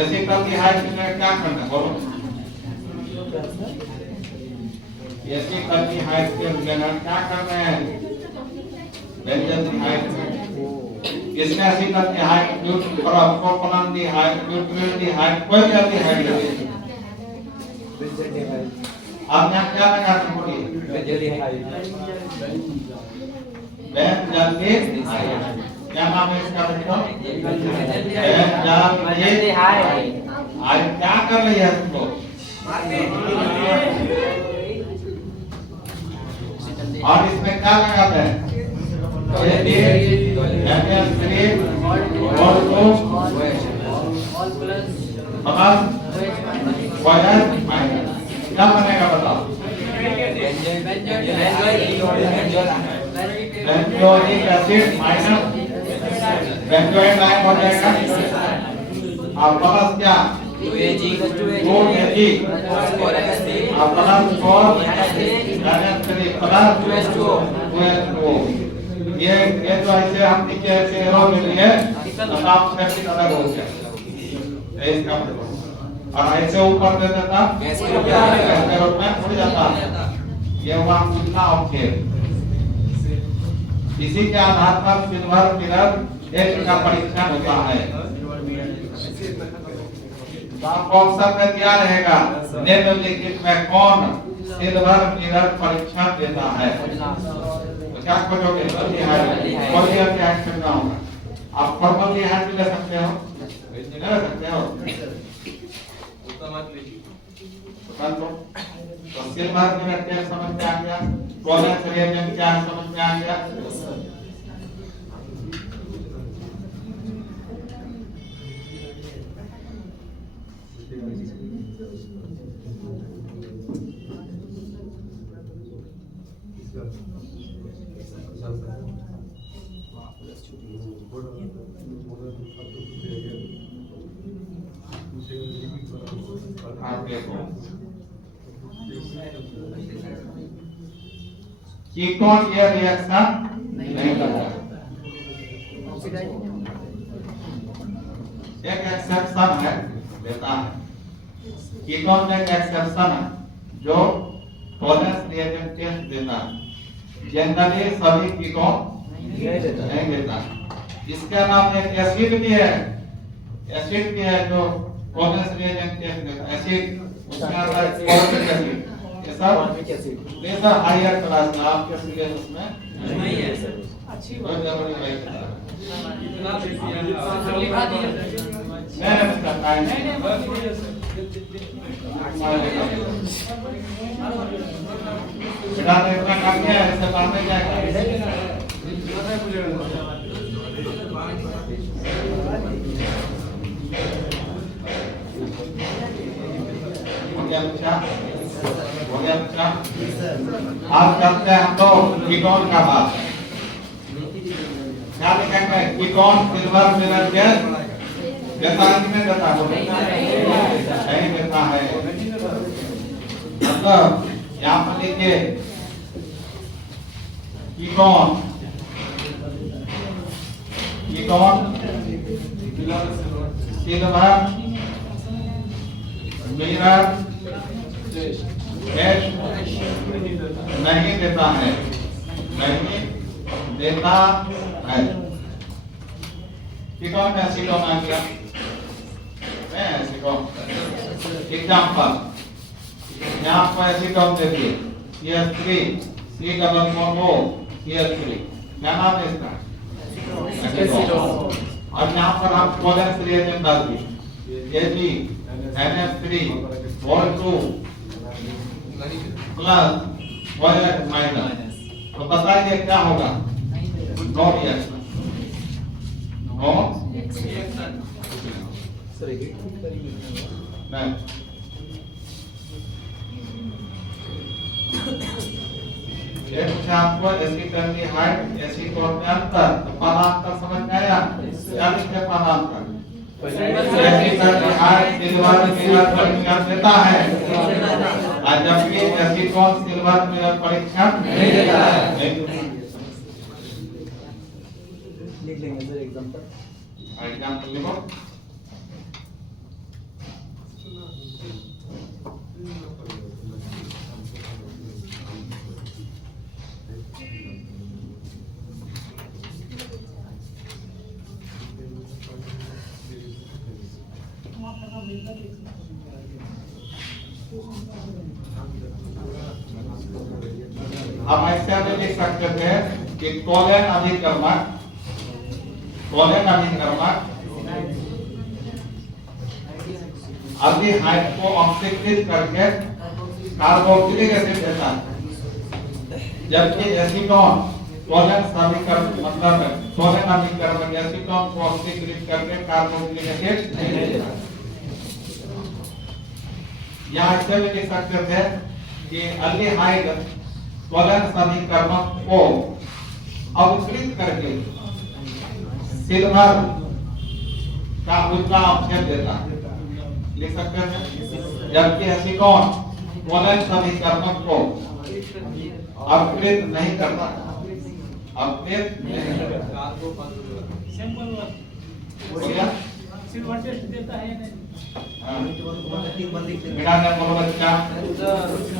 ऐसी गलती हाइट के जगह क्या करना है बोलो? ऐसी गलती हाइट के जगह क्या करना है? बेंजल हाइट में इसमें ऐसी गलती हाइट प्रोपोलन दी हाइट न्यूट्रल दी हाइट कोई भी गलती हाइट नहीं। आप यहाँ क्या लगा सकते हो? Benzyl height. क्या नाम है इसका बच्चों? Benzyl height. आज क्या कर रही है तुमको? और इसमें क्या लगाते हैं? क्या बनेगा बताओ? Benzoic acid minus benzoic ion हो जाएगा। और प्लस क्या? 2Ag और प्लस 2H2O। ये तो ऐसे हम नीचे ऐसे एरो ले लिए तो आप सेटिंग अलग हो गया इसका मतलब। और ऐसे ऊपर दे देता गैस के रूप में उड़ जाता। ये हुआ उजला ऑब्जेक्ट। इसी के आधार पर सिल्वर मिरर टेस्ट का परीक्षण होता है। तो आपको ऑप्शन में क्या रहेगा? निम्नलिखित में कौन सिल्वर मिरर परीक्षण देता है? तो क्या खोजोगे? अल्डिहाइड करना होगा। आप फॉर्मल्डिहाइड भी ले सकते हो, ले सकते हो। तो सिल्वर मिरर टेस्ट समझ में आ गया। कोलेन रिएजेंट क्या समझ में आ गया। कीटोन ये रिएक्शन नहीं करता। एक एक्सेप्शन है, देता है। कीटोन में एक एक्सेप्शन है जो टॉलरेंस रिएजेंट टेस्ट देता है। जनरली सभी कीटोन नहीं देता। इसके अलावा एक एसिड भी है, एसिड भी है जो टॉलरेंस रिएजेंट टेस्ट देता है। एसिड उसमें आता है फॉर्मिक एसिड, ये सब ये सब हायर क्लास में आपके सिलेबस में नहीं है सर। अच्छी बहुत जरूरी है। लिखा दिया नहीं इसका टाइम बेटा तो इतना काम किया है, इससे बाद में क्या करेंगे? हो गया बच्चा? हो गया बच्चा? आज करते हैं हम लोग कीटोन का बात। क्या लिखेंगे? कीटोन सिल्वर मिनरल गैस देता है कि नहीं देता है? नहीं देता है। मतलब यहाँ पर लिखिए कीटोन सिल्वर मिनरल गैस नहीं देता है, नहीं देता है। कीटोन में एसीटोन आ गया, एसीटोन। एग्जाम्पल यहाँ पर एसीटोन देखिए, CH3 C+O CH3, क्या नाम है इसका? एसीटोन। और यहाँ पर हम टॉलरेंस रिएजेंट डाल दिए NF3 प्लस माइनस, तो बताइए क्या होगा? नो रिएक्शन, नो नहीं। ये पूछा आपको एसिटाल्डिहाइड एसीटोन में अंतर, तो पदार्थ समझ में आया? क्या लिखे पदार्थ? एसिटाल्डिहाइड सिल्वर मिनरल परीक्षण देता है, और जबकि एसीटोन सिल्वर मिनरल परीक्षण नहीं देता है। लिख लेंगे सर एग्जांपल। एग्जांपल लिखो। हम ऐसे भी लिख सकते थे कि टॉलेन अभिकर्मक अल्डिहाइड को ऑक्सीकृत करके कार्बोक्सिलिक एसिड देता है, जबकि एसीटोन टॉलेन अभिकर्मक मतलब टॉलेन अभिकर्मक एसीटोन को ऑक्सीकृत करके कार्बोक्सिलिक एसिड नहीं देता। यहाँ ऐसे भी लिख सकते थे कि अल्डिहाइड टॉलरेंस समीकरणों को अवकृत करके सिल्वर का उल्टा अवक्षेप देता है, लिख सकते हैं। जबकि एसीटोन टॉलरेंस समीकरणों को अवकृत नहीं करता, अवकृत नहीं करता। सिंपल हो गया? सिल्वर टेस्ट देता है नहीं। बेटा ने बोलो बच्चा,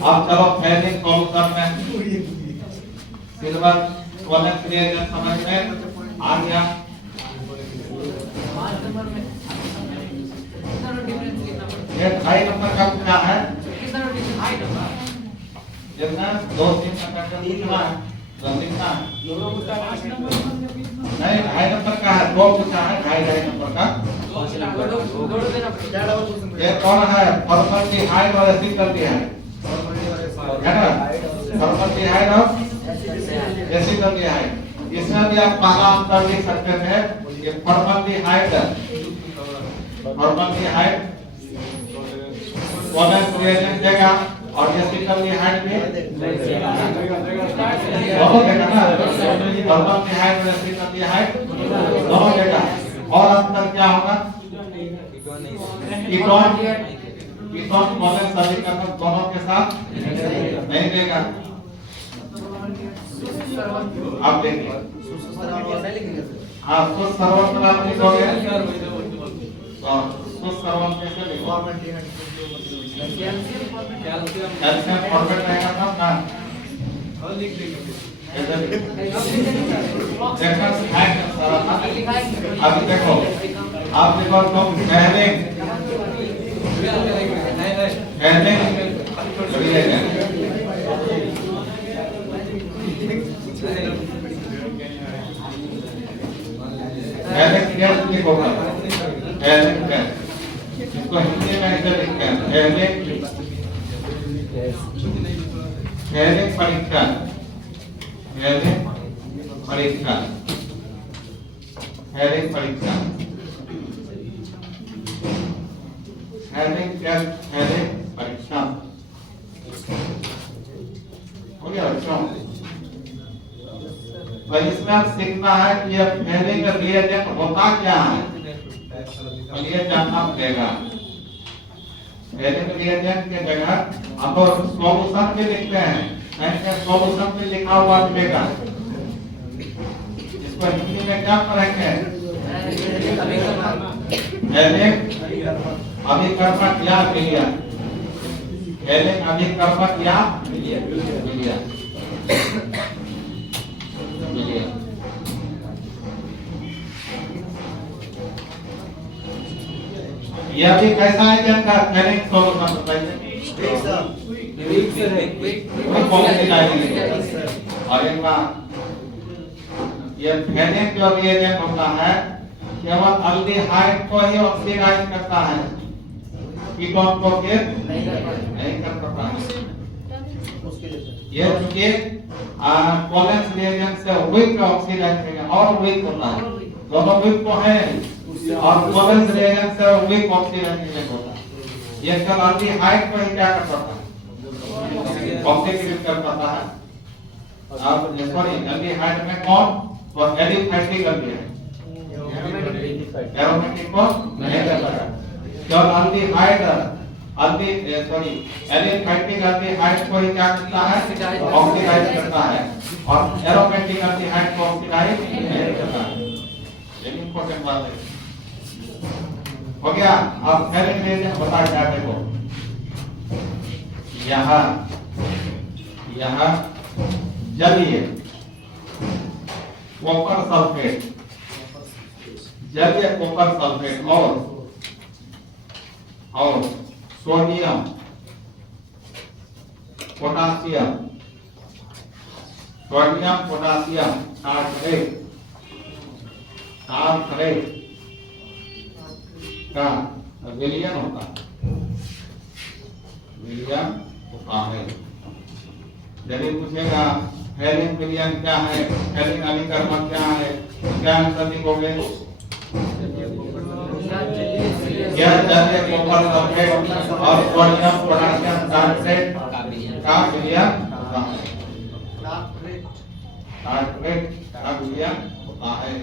अब चलो पहले सॉल्यूशन में सिल्वर टॉलरेंस रिएजेंट समझ में आ गया। ये 2.5 नंबर का पूछा है, जितना 2-3 नंबर का पूछना है, लिखना है। नहीं 2.5 नंबर का है, 2 पूछा है 2.5 नंबर का। ये कौन है? फॉर्मल्डिहाइड और एसिटाल्डिहाइड है ना? फॉर्मल्डिहाइड और एसिटाल्डिहाइड, इसमें भी आप पहला अंतर लिख सकते थे कि फॉर्मल्डिहाइड टॉलरेंस रिएजेंट देगा और एसिटाल्डिहाइड भी दोनों देगा ना। फॉर्मल्डिहाइड और एसिटाल्डिहाइड दोनों देगा। और अंतर क्या होगा? कीटोन टॉलरेंस समीकरण दोनों के साथ नहीं देगा। आप देखिए, हाँ तो सर्वत्र आप लिखोगे उसको सरल कैसे लिखो? कैल्शियम कैल्शियम फॉर्मेट रहेगा तब ना अब देखो तुम पहले लिखो इसको हिंदी में ऐसे लिखते हैं परीक्षा परीक्षा परीक्षा परीक्षा हो गया बच्चों। तो इसमें सीखना है कि ये हेडिंग रिएजेंट होता क्या है, तो ये जानना पड़ेगा। हेडिंग रिएजेंट के जगह हम तो सॉल्यूशन भी लिखते हैं, सॉल्यूशन भी लिखा हुआ मिलेगा। इसको हिंदी में क्या पढ़ेंगे? अभिकर्मक या विलयन, अभिकर्मक या विलयन। यह भी कैसा है जनता करेक्ट सॉल्यूशन बताइए। और एक बात ये फेनिक जो रिएजेंट होता है केवल अल्डिहाइड को ही ऑक्सीडाइज करता है, कीटोन को फिर नहीं कर पाता है। ये चूंकि कोलेंस रिएजेंट से वीक ऑक्सीडाइज है और वीक होता है, दोनों वीक तो है और कोलेंस रिएजेंट से वीक ऑक्सीडाइज होता है। ये केवल अल्डिहाइड को ही क्या कर पाता है? ऑक्सीडाइज कर पाता है। अब सॉरी एल्डिहाइड में कौन तो एलिफैटिक एल्डिहाइड एरोमेटिक को नहीं करता है। केवल एल्डिहाइड एलिफैटिक एल्डिहाइड को ही क्या करता है? ऑक्सीडाइज करता है और एरोमेटिक एल्डिहाइड को ऑक्सीडाइज नहीं करता है। ये इंपॉर्टेंट बात है। हो गया। अब फेरिक रिएजेंट बता क्या देखो यहाँ जलीय कॉपर सल्फेट, जलीय कॉपर सल्फेट और सोडियम पोटासियम कार्बोनेट का विलयन होता है। यदि पूछेगा हेलिन विलयन क्या है, हेलिन अभिकर्मक क्या है, क्या आंसर लिखोगे? यह जलीय कॉपर सल्फेट और सोडियम पोटेशियम कार्बोनेट का विलयन होता है। कार्बोनेट का विलयन होता है।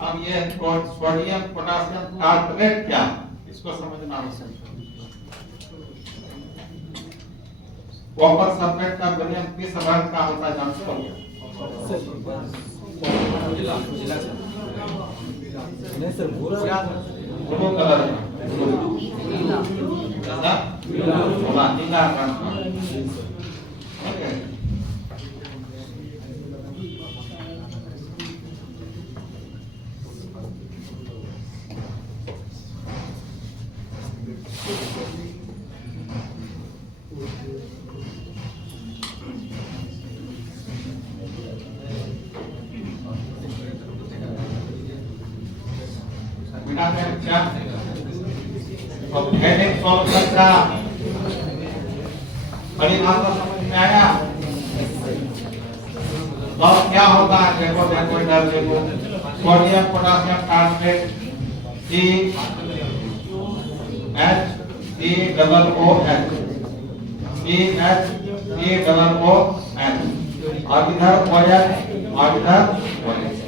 अब ये सोडियम पोटेशियम कार्बोनेट क्या है, इसको समझना आवश्यक है। कॉपर सल्फेट का विलयन किस रंग का होता है जानते हो? नहीं सर ब्लू कलर का, नीला रंग का। परिभाषा समझ में आया? तो क्या होता है देखो इधर देखो, सोडियम पोटेशियम कार्बोनेट CH3OH और इधर OH और इधर OH।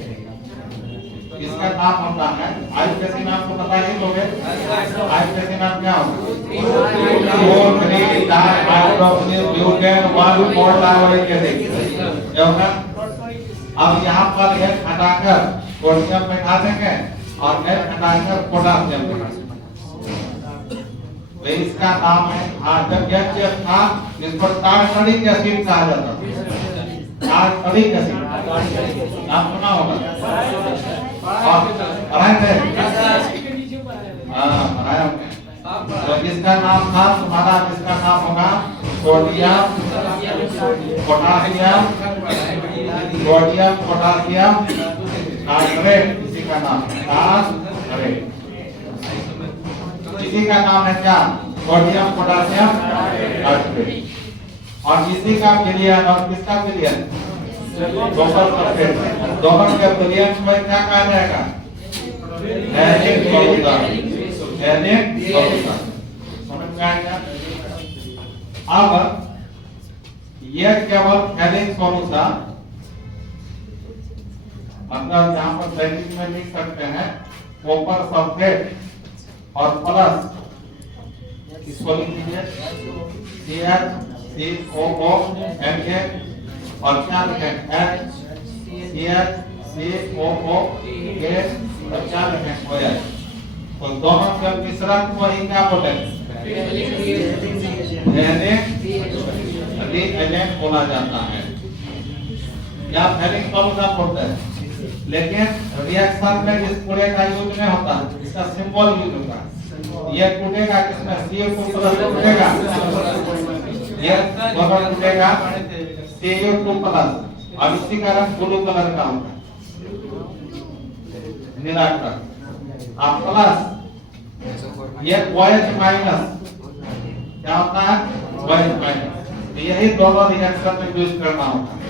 इसका इसका नाम होता है आयुर्वेदिक नाम तो पता ही होगा। आयुर्वेदिक नाम क्या होगा? 4,3-डाइहाइड्रोक्सीब्यूटेन-1,4-डाइहाइड्रोक्सीब्यूटेन क्या होगा? अब यहाँ पर एक हटाकर पोटेशियम बैठा देंगे और एक हटाकर पोटेशियम बैठा देंगे। इसका नाम है जब यह था जिस पर टार्टरिक एसिड कहा जाता है। टार्टरिक एसिड नाम सुना होगा। और पढ़ाए थे? हाँ पढ़ाए होंगे। तो इसका नाम था तुम्हारा, इसका नाम होगा sodium potassium, sodium potassium tartrate, इसी का नाम टार्टरेट। इसी का नाम है क्या? Sodium potassium tartrate. और इसी का विलयन और किसका विलयन? Copper sulphate. दोनों के विलयन में क्या कहा जाएगा? एनिक सॉल्यूशन। एनिक सॉल्यूशन समझ में आया? अब ये केवल एनिक सॉल्यूशन मतलब यहाँ पर सैंडिक में लिख सकते हैं कॉपर सल्फेट और प्लस इसको लिख लीजिए CHCOO NA और क्या लिखें CHCOO के और क्या लिखें OH। तो दोनों के मिश्रण को ही क्या बोलेंगे? NaCN बोला जाता है या फेरिक सॉल्यूशन बोलते हैं। लेकिन रिएक्शन में इस पूरे का यूज नहीं होता, इसका सिंबल यूज होता है। ये टूटेगा किसमें? CO2 प्लस टूटेगा, ये दोनों टूटेगा CO2 प्लस और इसी का रंग ब्लू कलर का होता है निराकर। अब प्लस ये OH माइनस क्या होता है? OH minus. यही दोनों रिएक्शन में यूज करना होता है।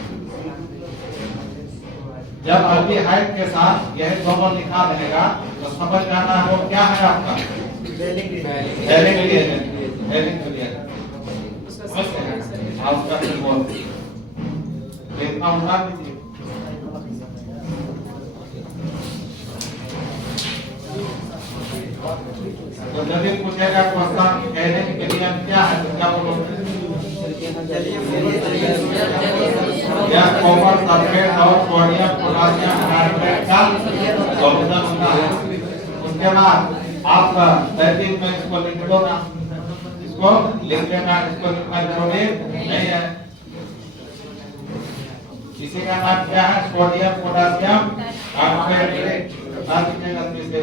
जब अल्डिहाइड के साथ यह दोनों लिखा रहेगा तो समझ जाना है वो क्या है आपका? Valid reagent. वैलिड रिएजेंट समझते हैं आप उसका सिंबल इतना उठा दीजिए। तो जब भी पूछेगा क्वेश्चन वैलिड रिएजेंट क्या है तो क्या बोलोगे? यह कॉपर सल्फेट और सोडियम पोटेशियम हाइड्रेट का सॉल्यूशन होता है। उसके बाद आप तैतीस में इसको लिख दो ना, इसको लिख लेना, इसको लिखना जरूरी नहीं है। इसी का नाम क्या है? Sodium potassium hydrate. नाम लिखेगा इसे।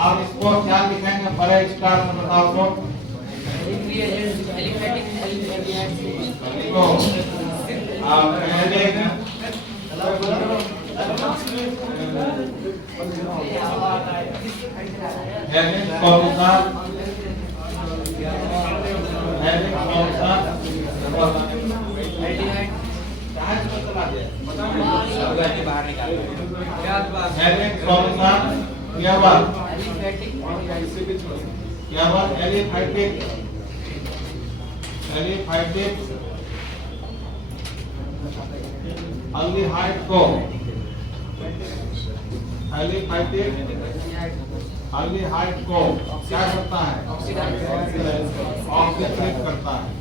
आप इसको क्या लिखेंगे बड़े स्टार में बताओ तो लिखो आप बाहर निकाल अल्डिहाइड को क्या करता है ऑक्सीडाइज करता है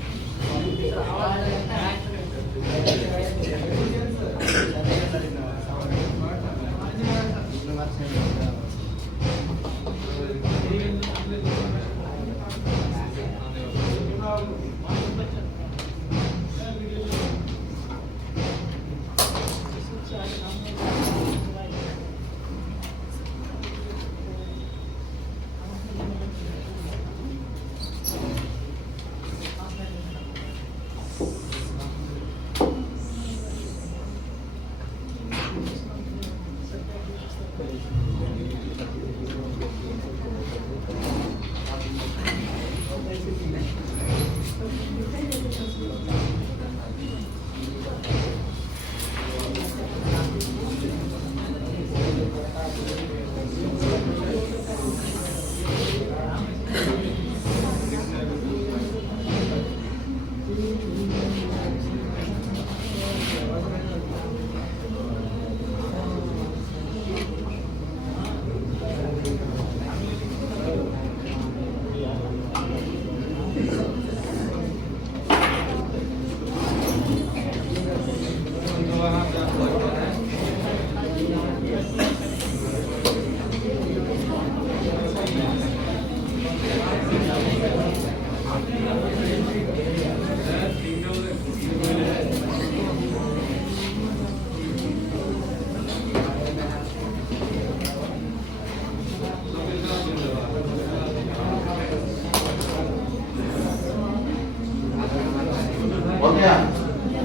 हो गया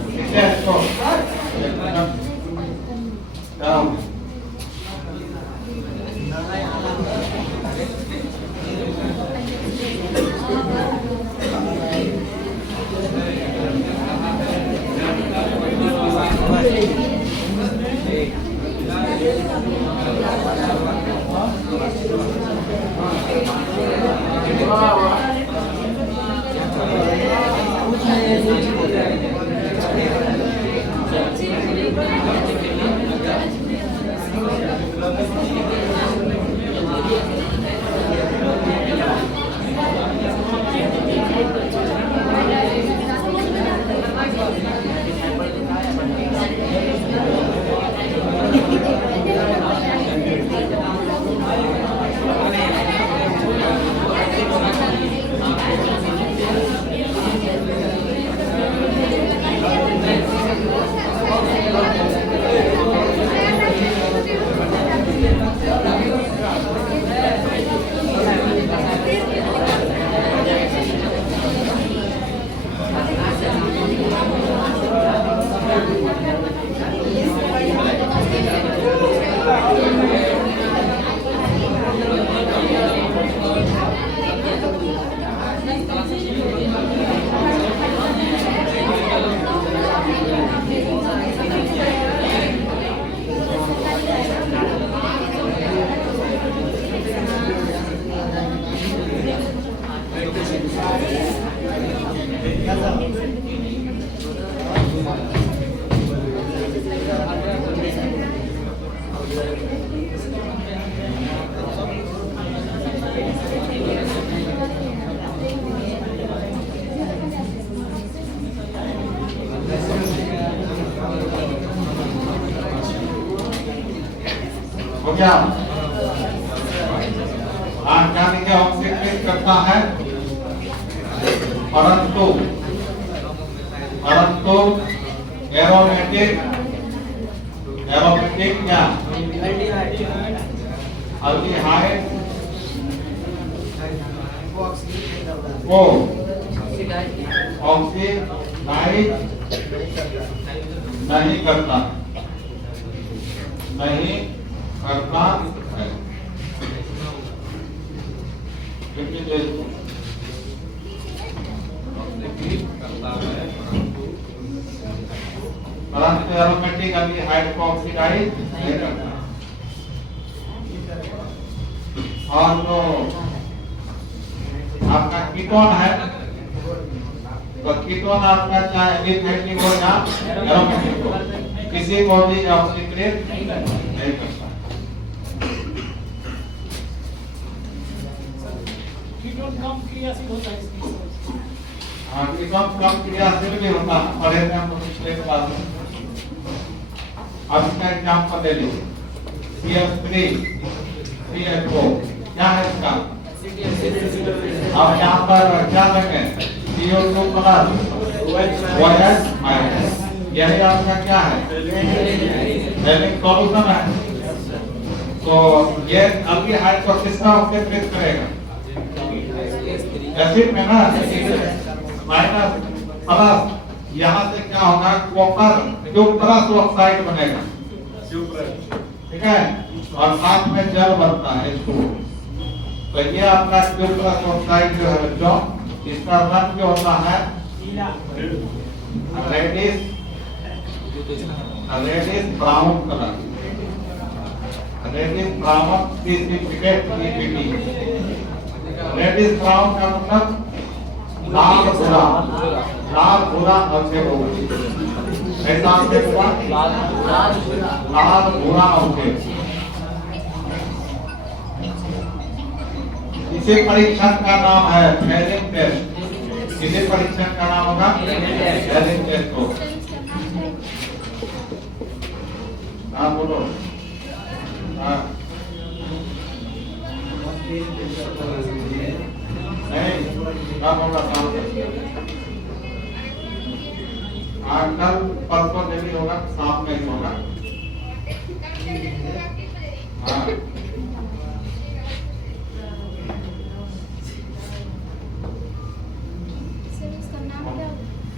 कितने इसको काम हो गया क्या लिखा ऑक्सीडेट करता है परंतु एरोमेटिक क्या अल्डिहाइड को ऑक्सीडाइज नहीं करता है। परंतु एरोमेटिक एल्डिहाइड को ऑक्सीडाइज नहीं करता। और जो आपका कीटोन है, तो कीटोन आपका चाहे एलिफेटिक हो या एरोमेटिक हो, किसी को भी ऑक्सीडेट नहीं करता। कीटोन कम क्रियाशील होता है इसकी। हाँ, कीटोन कम क्रियाशील भी होता है, पढ़े थे हम पिछले क्लास में। अब इसका एग्जाम्पल ले लीजिए, CH3 CH4 क्या है इसका? अब यहाँ पर क्या लगे? CO2 प्लस OH माइनस, यही आपका क्या है? हेलिक सॉल्यूशन है। तो ये एल्डिहाइड को किसका ऑक्सीडेट करेगा? एसिड में ना, माइनस प्लस, यहाँ से क्या होगा? कॉपर जो प्लस ऑक्साइड बनेगा, ठीक है, और साथ में जल बनता है इसको। तो ये आपका प्लस ऑक्साइड जो है बच्चों, इसका रंग जो होता है reddish brown colour, reddish brown precipitate लिपिडी। रेडिश ब्राउन का मतलब लाल भूरा अवक्षेप होगा। ऐसा अवक्षेप हुआ लाल भूरा अवक्षेप। इसे परीक्षण का नाम है फेलिंग टेस्ट। इसे परीक्षण का नाम होगा फेलिंग टेस्ट को। नाम बोलो। नहीं, नाम होगा शाम को। कल परसों नहीं होगा, शाम में ही होगा। हाँ,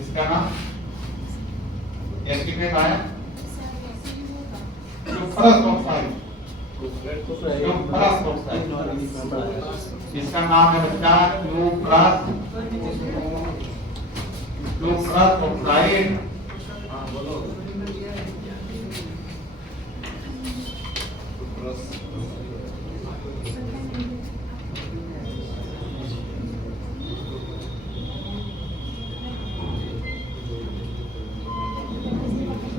इसका नाम एस्टिमेट आया सुपरस ऑक्साइड। सुपरस ऑक्साइड, इसका नाम है बच्चा सुपरस ऑक्साइड।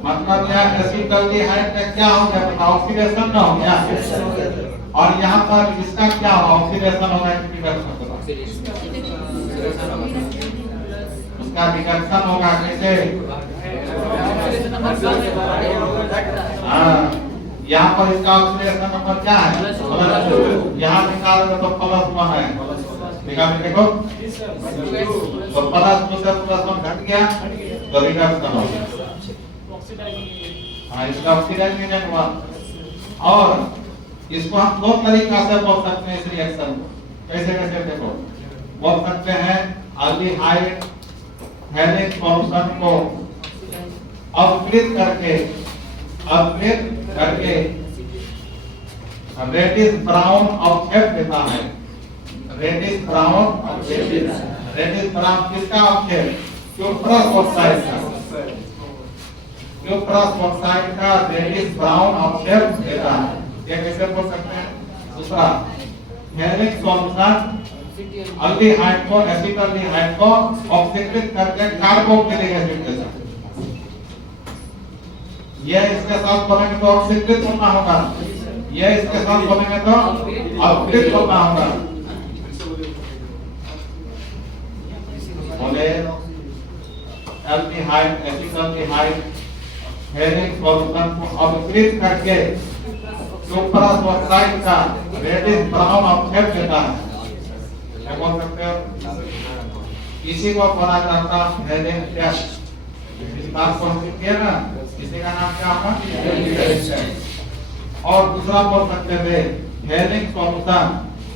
मतलब यह एसिटाल्डिहाइड का क्या हो गया? ऑक्सीडेशन ना हो गया। और यहाँ पर इसका क्या हो? ऑक्सीडेशन होगा कि रिडक्शन होगा? उसका रिडक्शन होगा कैसे? हाँ, यहाँ पर इसका ऑक्सीडेशन नंबर क्या है? यहाँ निकालोगे तो +1 है। देखो तो +2 से +1 घट गया तो रिडक्शन हो गया। हाँ, इसका ऑक्सीडाइजेशन हुआ। और इसको हम दो तरीका से बोल सकते हैं इस रिएक्शन को। कैसे कैसे देखो, बोल सकते हैं एल्डिहाइड हेलिक सॉल्यूशन को अपग्रेड करके रेडिश ब्राउन अवक्षेप देता है। रेडिश ब्राउन किसका अवक्षेप? सुपरस ऑक्साइड का। सुपरस ऑक्साइड का रेडिश ब्राउन अवक्षेप देता है। ये कैसे बोल सकते हैं? दूसरा, हेलिक सॉल्यूशन एल्डिहाइड को एसिटाल्डिहाइड को ऑक्सीकृत करके कार्बोक्सिलिक एसिड देता है। ये इसके साथ बनेंगे तो ऑक्सीकृत होना होगा, ये इसके साथ बनेंगे तो अपकृत होना होगा। बोले एल्डिहाइड एसिटाल्डिहाइड हेलिक सॉल्यूशन को अपकृत करके सुपरस ऑक्साइड का रेडिश ब्राउन अवक्षेप देता है। क्या बोल सकते हो? इसी को बोला जाता है हेलिक टेस्ट। बात समझ गए ना? इसी का नाम क्या होगा? और दूसरा बोल सकते थे हेलिक सॉल्यूशन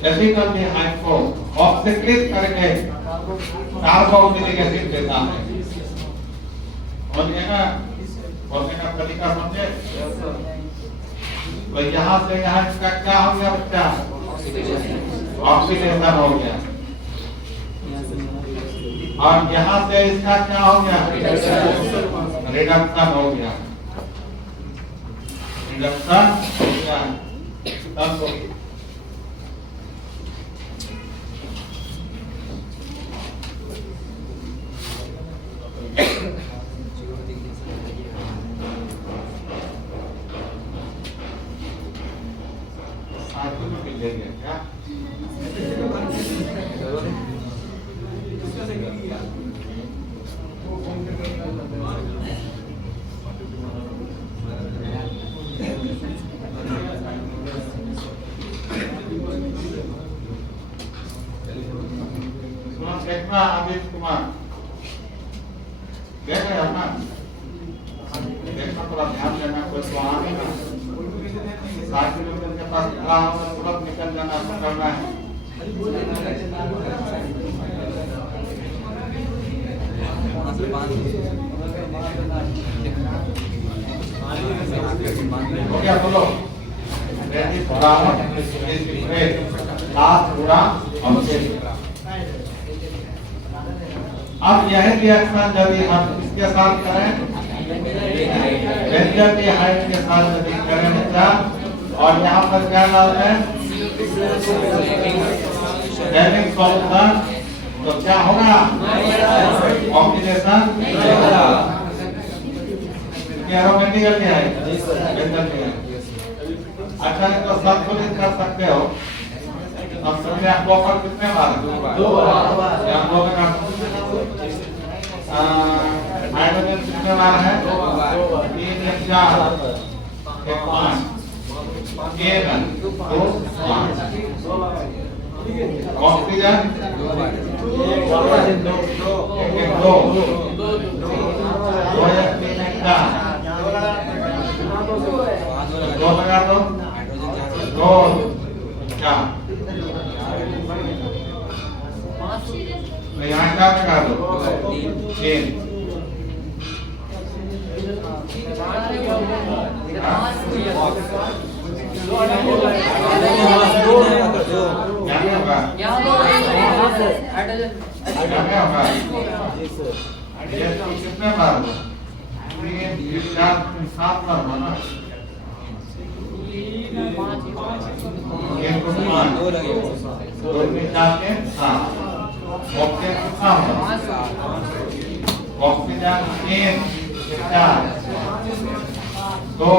एसिटिक हाइट को ऑक्सीकृत करके कार्बोक्सिलिक एसिड देता है। बोलिए ना, बोलने का तरीका समझे? तो यहाँ से यहाँ इसका क्या हो गया बच्चा? ऑक्सीडेशन हो गया। और यहाँ से इसका क्या हो गया? रिडक्शन हो गया। रिडक्शन हो गया। तब लेंगे क्या? अमित कुमार देख रहे अपना देखना, थोड़ा ध्यान देना। कोई तो आने ना 60 किलोमीटर के पास खड़ा होगा, तुरंत निकल जाना करना है। हो गया, बोलो रेडी बराबर लास्ट पूरा ऑब्जेक्ट। अब यह रिएक्शन यदि हम इसके साथ करें, व्यंजक की हाइट के साथ यदि करें बच्चा, और यहाँ पर क्या डालते हैं? फ्लेमिंग सॉल्यूशन, तो क्या होगा? ऑक्सीडेशन एरोमेटिक है। अच्छा, तो संतुलित कर सकते हो। अब समझे आप कॉपर कितने बार? 2 बार। हाइड्रोजन कितने बार है? 3 या 4 1 5 केवल 2 5। ऑक्सीजन 2 बार 2 लगा दो 2 4। यहाँ क्या लगा दो 3। कितने बार? 3 4 7 बार बना। 1 2 लगे 2 4 7। ऑक्सीजन कितना होगा? ऑक्सीजन 1 4 2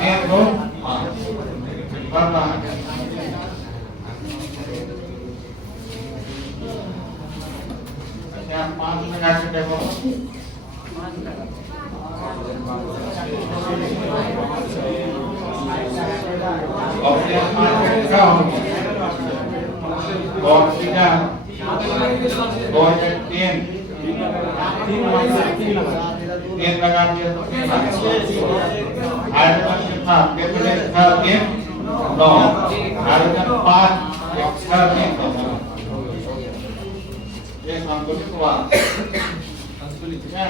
3 2 5 बढ़ रहा है। अच्छा 5 लगा के देखो। ऑक्सीजन 5 क्या होगा? ऑक्सीजन 3 लगा दिया तो हाइड्रोजन कितना? कितने? 3 9। हाइड्रोजन 5 ये संतुलित हुआ। संतुलित है।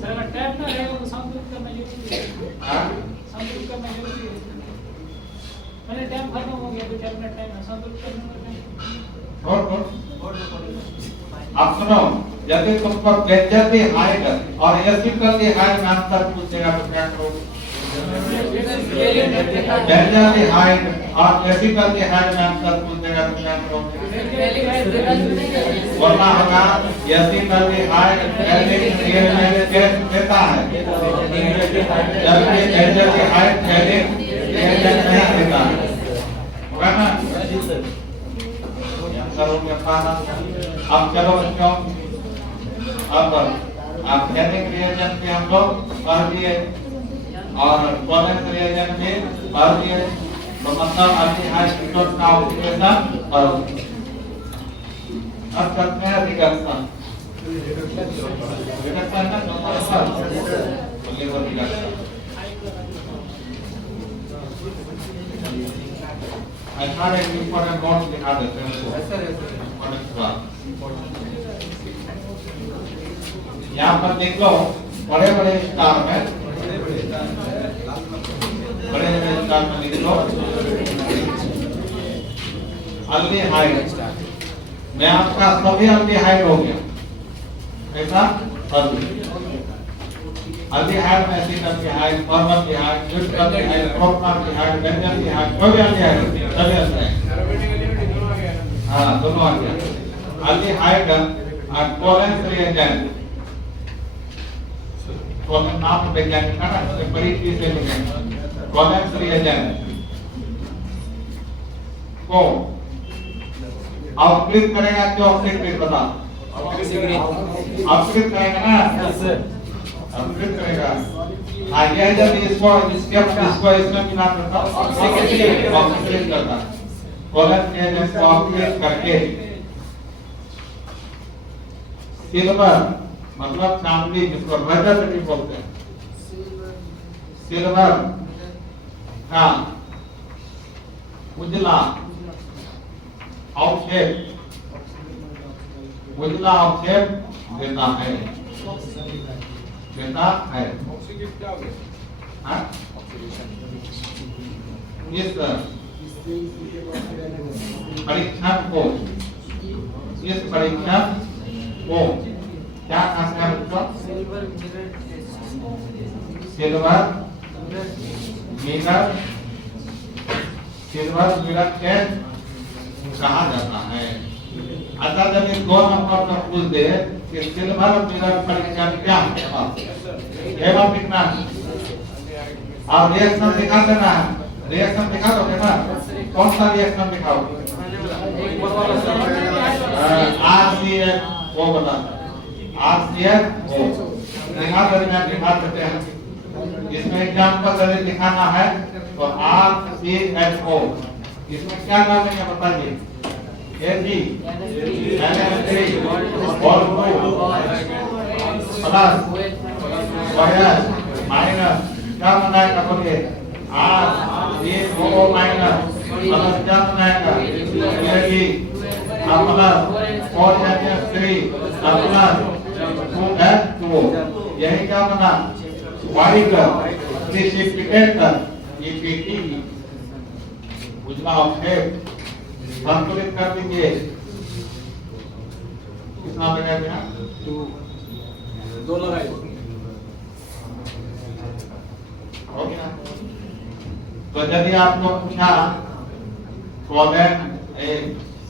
सर अगर टैप ना रहेगा तो संतुलित करना जरूरी है। संतुलित करना जरूरी है। मैंने टाइम खत्म हो गया, 2-4 मिनट टाइम है, संतुलित करने में टाइम। आप सुनो, यदि तुमको व्यंजक की हाइट और एसिटिक की हाइट में अंतर पूछेगा तो क्या करोगे? व्यंजक की हाइट और एसिटिक की हाइट में अंतर पूछेगा तो क्या करोगे? बोलना होगा एसिटिक की हाइट देता है, जबकि व्यंजक की हाइट नहीं देता है। होगा ना? करोगे पाना। अब चलो बच्चों, अब आप फेरिक रिएजेंट पे हम लोग पढ़ दिए और वैलेंस रिएजेंट भी पढ़ दिए, तो मतलब अभी हाइड्रोजन का ऑक्सीडेशन और अब करते हैं रिडक्शन। रिडक्शन ना बोलिए वो रिडक्शन। अच्छा है इंपॉर्टेंट नोट दिखा देते हैं उसको इंपॉर्टेंट बात यहाँ पर देख लो बड़े बड़े स्टार में लिख लो अल्डिहाइड मैं आपका सभी अल्डिहाइड हो गया ऐसा अल्डिहाइड में acid aldehyde formaldehyde butyl aldehyde propanaldehyde benzaldehyde कोई भी अल्डिहाइड सभी अल्डिहाइड हां दोनों आ गया अल्डिहाइड कोवेलेंस रिएजेंट कॉलन नाम वैज्ञानिक है ना इसमें बड़ी चीज से लिखेंगे कोवेलेंस रिएजेंट को ऑक्सीड करेगा कि ऑक्सीड बता ऑक्सीड करेगा ना ऑक्सीड करेगा हाँ ये जब इसको इसमें मिला करता ऑक्सीड करता कोवेलेंस रिएजेंट को ऑक्सीड करके सिल्वर मतलब चांदी जिसको रजत भी बोलते हैं सिल्वर का उजला अवक्षेप देता है हाँ? इस परीक्षण को क्या कहा है बच्चों सिल्वर मिरर टेस्ट कहा जाता है। अच्छा जब ये 2 नंबर का पूछ दे कि सिल्वर मिरर परीक्षण क्या है ये बात लिखना है और रिएक्शन दिखा देना है रिएक्शन दिखा दोगे ना कौन सा रिएक्शन दिखाओगे RCHO बता RCHO दिखा देते हैं इसमें एग्जांपल यदि दिखाना है तो RCHO इसमें क्या डालेंगे बताइए NH3 और प्लस माइनस क्या बनाएगा बोलिए RCHO माइनस प्लस क्या बनाएगा प्लस 4NH3 प्लस 2H2 यही क्या बना वाइड प्रिसिपिटेटर EPT उजला अवक्षेप संतुलित कर दीजिए कितना लगा दिया 2 लगाए हो गया तो यदि आपको पूछा कोवेलेंट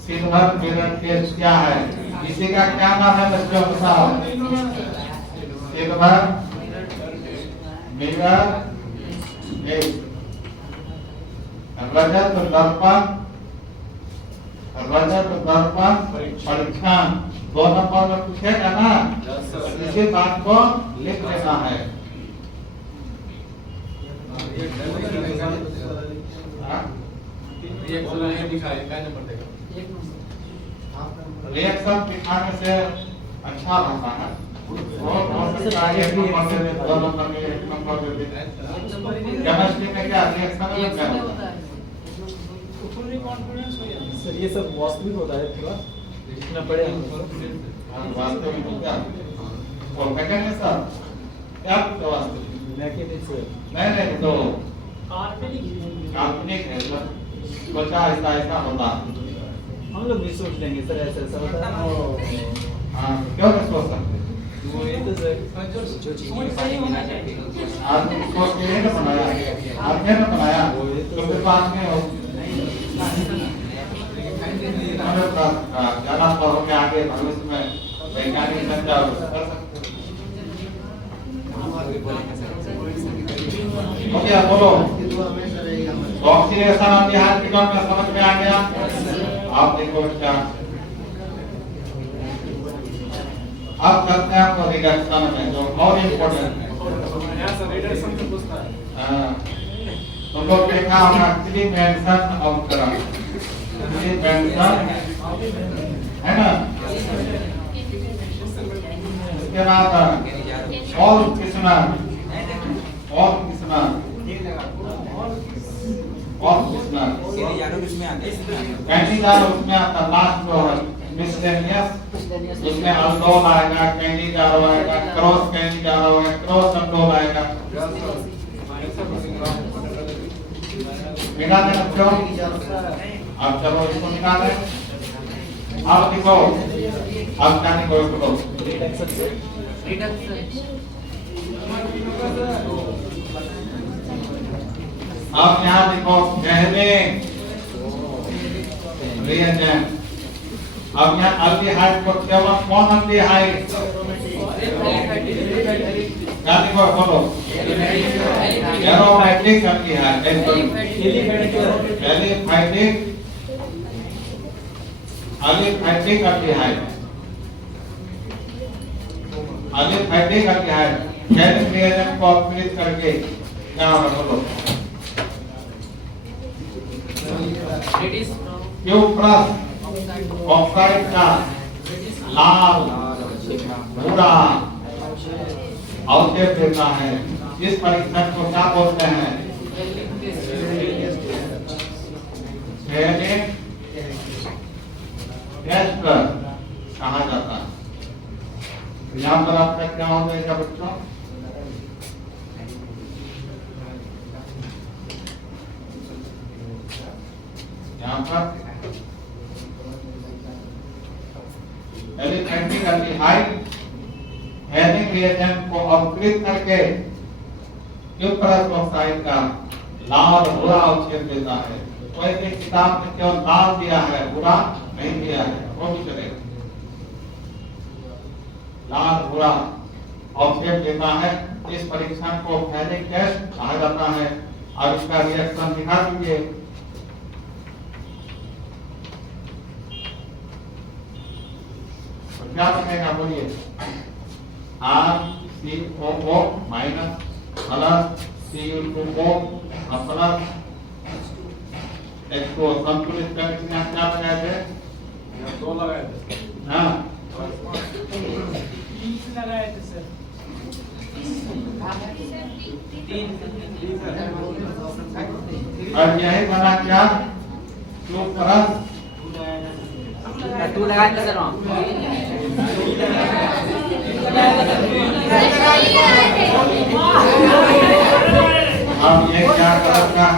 सिल्वर मिरर टेस्ट क्या है इसी का क्या नाम है बच्चों बताओ सिल्वर मिरर रजत दर्पण परीक्षण 2 नंबर में पूछेगा ना इसी बात को लिख लेना है रिएक्शन दिखाने से अच्छा रहता है केमिस्ट्री में क्या रिएक्शन फुल्ली कॉन्फिडेंस हो जाता है सर ये सब वास्तविक होता है पूरा जितना पढ़े हम वास्तविक क्या और मैकेनिक्स सर क्या वास्तविक मैकेनिक्स नहीं तो काल्पनिक है सोचा ऐसा होता हम लोग भी सोच लेंगे सर ऐसा होता है हाँ क्यों नहीं सोच सकते वो ये तो सर जो चीजें पानी में ना जाती आज सोच के नहीं बनाया आपने ना बनाया तुमके पास में हो ज्यादा पढ़ोगे आगे भविष्य में वैज्ञानिक बन जाओगे कर सकते हो क्या बोलो ऑक्सीडेशन अध्याय की बात में समझ में आ गया आप देखो बच्चा अब करते हैं आपको रिडक्शन में जो और इम्पोर्टेंट है तुम लोग देखा होगा एक्चुअली मेंशन अवकरण है ना इसके बाद और कितना कैंडी जार उसमें आता लास्ट जो है मिसलेनियस उसमें अल्कोहल आएगा, कैंडी जार आएगा, क्रॉस कैंडी जार आएगा, क्रॉस अल्कोहल आएगा। निकाल देना क्यों? अब चलो इसको निकाल दें। अब देखो अब क्या निकालो इसको अब यहाँ देखो पहले रिएजेंट। अब यहाँ अल्डिहाइड को केवल कौन अल्डिहाइड क्या देखो बोलो aromatic aldehyde aliphatic aldehyde chemical reagent को अपग्रेड करके क्या होगा बोलो क्यूप्रस ऑक्साइड का लाल भूरा अवशेष देता है। इस परीक्षण को क्या बोलते हैं? टेस्ट कहा जाता है। यहाँ पर आपका क्या हो जाएगा बच्चों? यहाँ पर एलिफैटिक अल्डिहाइड हेलिक रिएजेंट को अपग्रेड करके क्यूप्रस ऑक्साइड का लाल भूरा अवशेष देता है। वैसे किताब में केवल लाल दिया है, भूरा नहीं दिया है, वो भी चलेगा। लाल भूरा अवशेष देता है। इस परीक्षण को हेलिक टेस्ट कहा जाता है। अब इसका रिएक्शन दिखा दीजिए। क्या बनेगा बोलिए? RCOO minus plus CU2O plus H2O संतुलित करके यहाँ क्या बनाए थे? दो लगाए थे। हाँ 30 लगाए थे सर। और यही बना क्या? क्यूप्रस टू लगाए थे सर। अब ये क्या करेगा?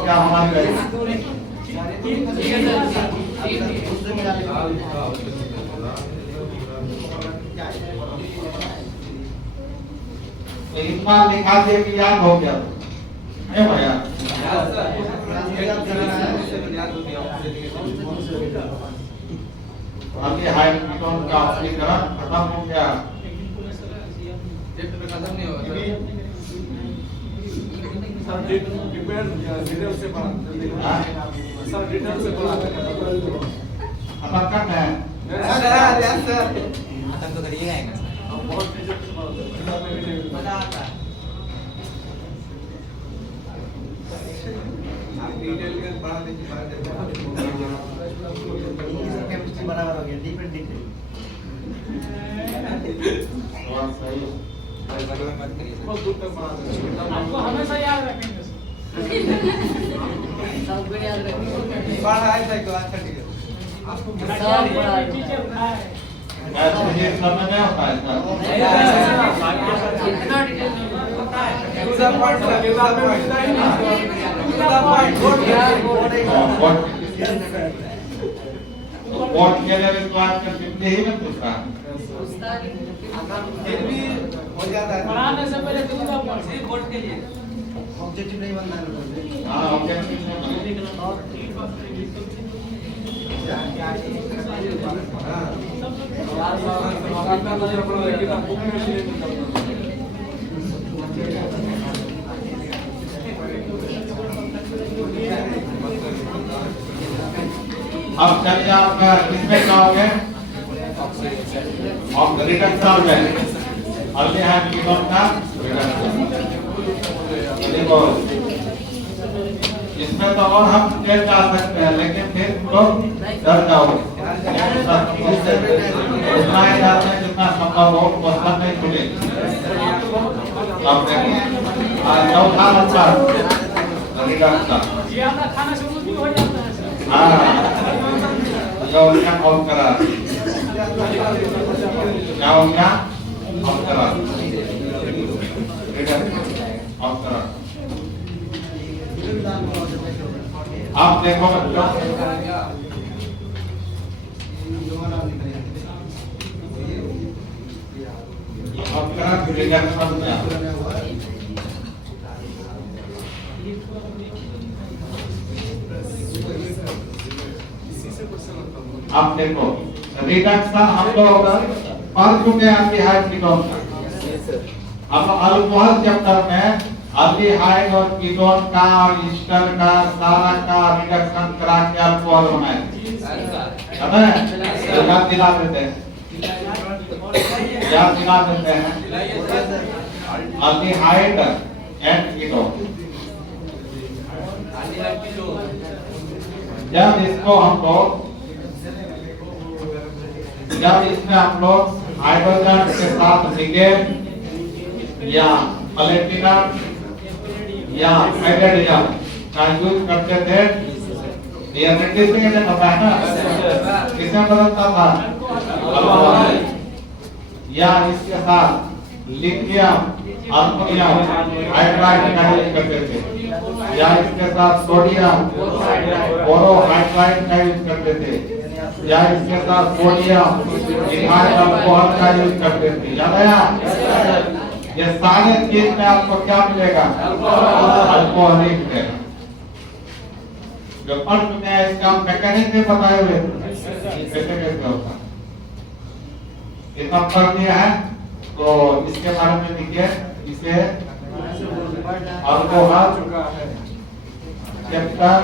क्या हमारी रहेगी? इतना लिखा दिया कि याद हो गया है भैया। अभी हाइड्रोजन का ऑक्सीकरण खत्म हो गया। खत्म नहीं होगा सर। डिटेल से पढ़ा सर, डिटेल से पढ़ा खत्म करना है सर। खत्म तो करिएगा बहुत डिटेल से पढ़ा आप डिटेल के पढ़ा दीजिए। केमिस्ट्री बराबर हो गया, डिफरेंट डिफरेंट बहुत सही। मत करिए। बहुत दूर तक पढ़ा दीजिए। आपको हमेशा याद रखेंगे सर। सबको याद रखिए। पढ़ा है तो अच्छा ठीक है। आपको टीचर उठाए मुझे समय में होता है सर। इतना डिटेल नहीं होता है। वोट के लिए विश्वास कर सकते ही में पूछ रहा हो जाता है। पढ़ाने से पहले दूसरा पढ़ वोट के लिए ऑब्जेक्टिव नहीं बनना है। हाँ ऑब्जेक्टिव से अब चलिए आप किसमें जाओगे? और रिडक्शन में अल्डिहाइड कीटोन का रिडक्शन। देखो इस इसमें तो और हम तेज डाल सकते हैं, लेकिन फिर तुम लोग डर जाओगे। उतना ही डालते हैं जितना संभव हो, क्वेश्चन नहीं खुलेगी। अब देखिए चौथा नंबर ये अपना खाना से भी हो जाता है सर। हाँ जो उनका ऑफ करा क्या हो गया, ऑफ करा ऑफ करा। आप देखो बच्चों, ऑफ करा रिडक्शन में आप देखो रिडक्शन हम लोग पढ़ चुके हैं अल्डिहाइड कीटोन का। अब अल्कोहल चैप्टर में अल्डिहाइड और कीटोन का और ईस्टर का सारा का रिडक्शन करा के अल्कोहल बनाए, याद दिला देते हैं, याद दिला देते हैं अल्डिहाइड एंड कीटोन। जब इसको हम लोग इसमें हम लोग हाइड्रोजन के साथ निकेल या प्लेटिनम या हाइड्रोजन का यूज करते थे, ये रेडिएशन ने पता है ना, किसमें बदलता था, या इसके साथ लिथियम अल्कोहल हाइड्राइड का यूज करते थे, या इसके साथ सोडियम बोरोहाइड्राइड का यूज करते थे, या इसके साथ सोडियम इथाइल अल्कोहल का यूज करते थे। याद आया? ये सारे चीज में आपको क्या मिलेगा, अल्कोहल ही मिलेगा। जो पढ़ चुके हैं इसका मैकेनिज्म भी बताए हुए कैसे कैसे होता है, इतना पढ़ दिया है तो इसके बारे में लिखिए। इसे अल्कोहल चैप्टर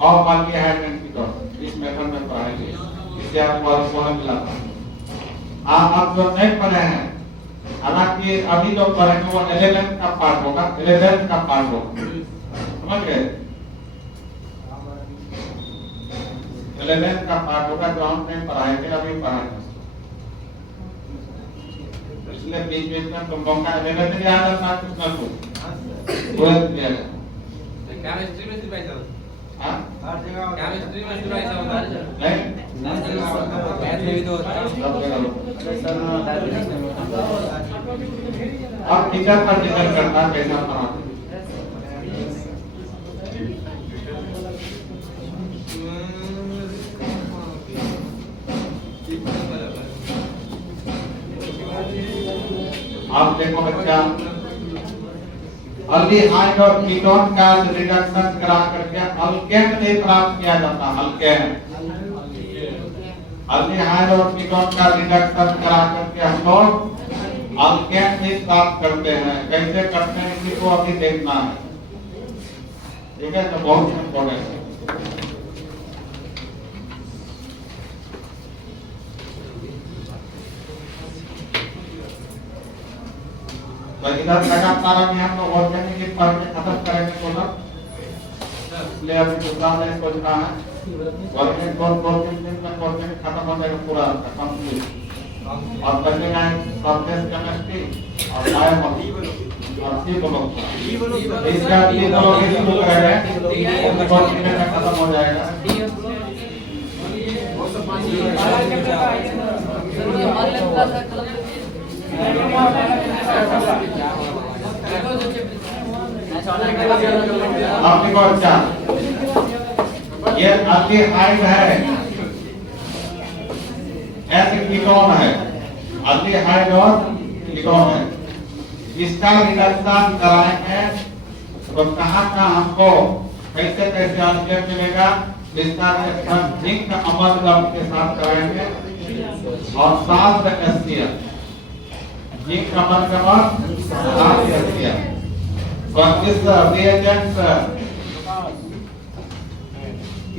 और अल्डिहाइड एंड कीटोन इस मेथड में पढ़ाएंगे, इससे आपको अल्कोहल मिला था। आप जो नहीं पढ़े हैं, हालांकि अभी जो पढ़ेंगे वो 11th का पार्ट होगा, 11th का पार्ट होगा, समझ गए? 11th का पार्ट होगा जो हम नहीं पढ़ाएंगे, अभी पढ़ाएंगे। इसलिए बीच में तुम लोगों का 11th याद रखना, कुछ ना कुछ 12th में केमिस्ट्री में सिर्फ ऐसा होता हाँ है, केमिस्ट्री में सिर्फ ऐसा होता है, नहीं मैथ में भी तो होता है। अब टीचर पर डिपेंड करता है कैसा पढ़ाते। आप देखो बच्चा, अल्डिहाइड और कीटोन का रिडक्शन करा करके अल्केन नहीं प्राप्त किया जाता। अल्केन, अल्डिहाइड और कीटोन का रिडक्शन करा करके हम लोग अल्केन नहीं प्राप्त करते हैं। कैसे करते हैं इसी को अभी देखना है, ठीक है? तो बहुत इम्पोर्टेंट है। तो इधर लगातार हम लोग ऑर्गेनिक पढ़ के खत्म करेंगे टोटल, इसलिए अभी दूसरा नहीं सोचना है। ऑर्गेनिक दो तीन दिन में ऑर्गेनिक खत्म हो जाएगा पूरा कंप्लीट, और बचेगा सरफेस केमिस्ट्री और बायोलॉजी और सी ब्लॉक। इसका सी ब्लॉक ही शुरू करेंगे, दो तीन दिन में खत्म हो जाएगा। आपने को अच्छा, ये अल्डिहाइड है, ऐसे कीटोन है, अल्डिहाइड और कीटोन है। इसका रिडक्शन कराएंगे तो कहाँ हमको कैसे कैसे ऑब्जेक्ट मिलेगा, इसका रिडक्शन जिंक अमलगम के साथ कराएंगे और 7 SCl जिंक अमलगम और 7 SCl। तो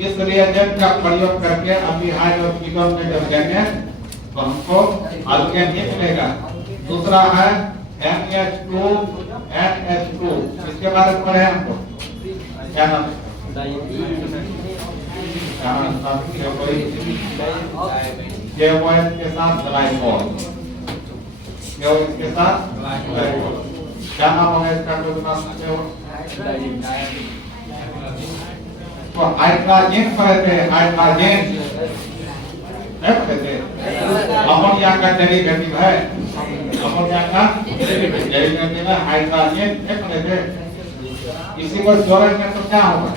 इस रिएजेंट का प्रयोग करके अभी हाइड्रोक्सीन में जब देंगे तो हमको अल्केन ही मिलेगा। दूसरा है NH2 NH2, इसके बारे में पढ़े हमको क्या नाम है? JOH के साथ ग्लाइकोल, JOH के साथ ग्लाइकोल, क्या नाम होगा इसका? तो हाइड्रोजन पढ़ते हैं, हाइड्रोजन नहीं पढ़ते, अमोनिया का डेरिवेटिव है, अमोनिया का डेरिवेटिव है हाइड्रोजन नहीं पढ़ते। इसी को जोड़ेंगे तो क्या होगा?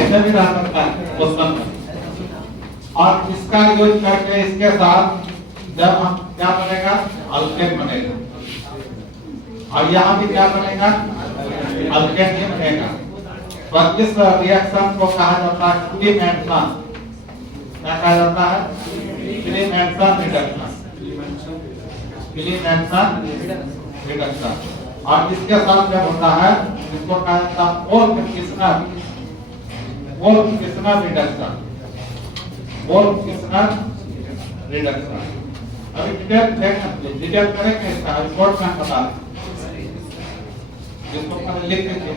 ऐसे भी रह सकता है क्वेश्चन में। और इसका यूज करके इसके साथ जब हम क्या बनेगा? अल्केन बनेगा। और यहाँ भी क्या बनेगा? अल्केन ही बनेगा। तो इस रिएक्शन को कहा जाता है क्लीमेंसन। क्या कहा जाता है? क्लीमेंसन रिडक्शन, क्लीमेंसन रिडक्शन। और इसके साथ जब होता है इसको कहा जाता है वोल्फ-किस्नर रिडक्शन, वोल्फ-किस्नर रिडक्शन। अभी डिटेल करेंगे इसका, रिपोर्ट में बता दें जिसको पहले लिख दीजिए।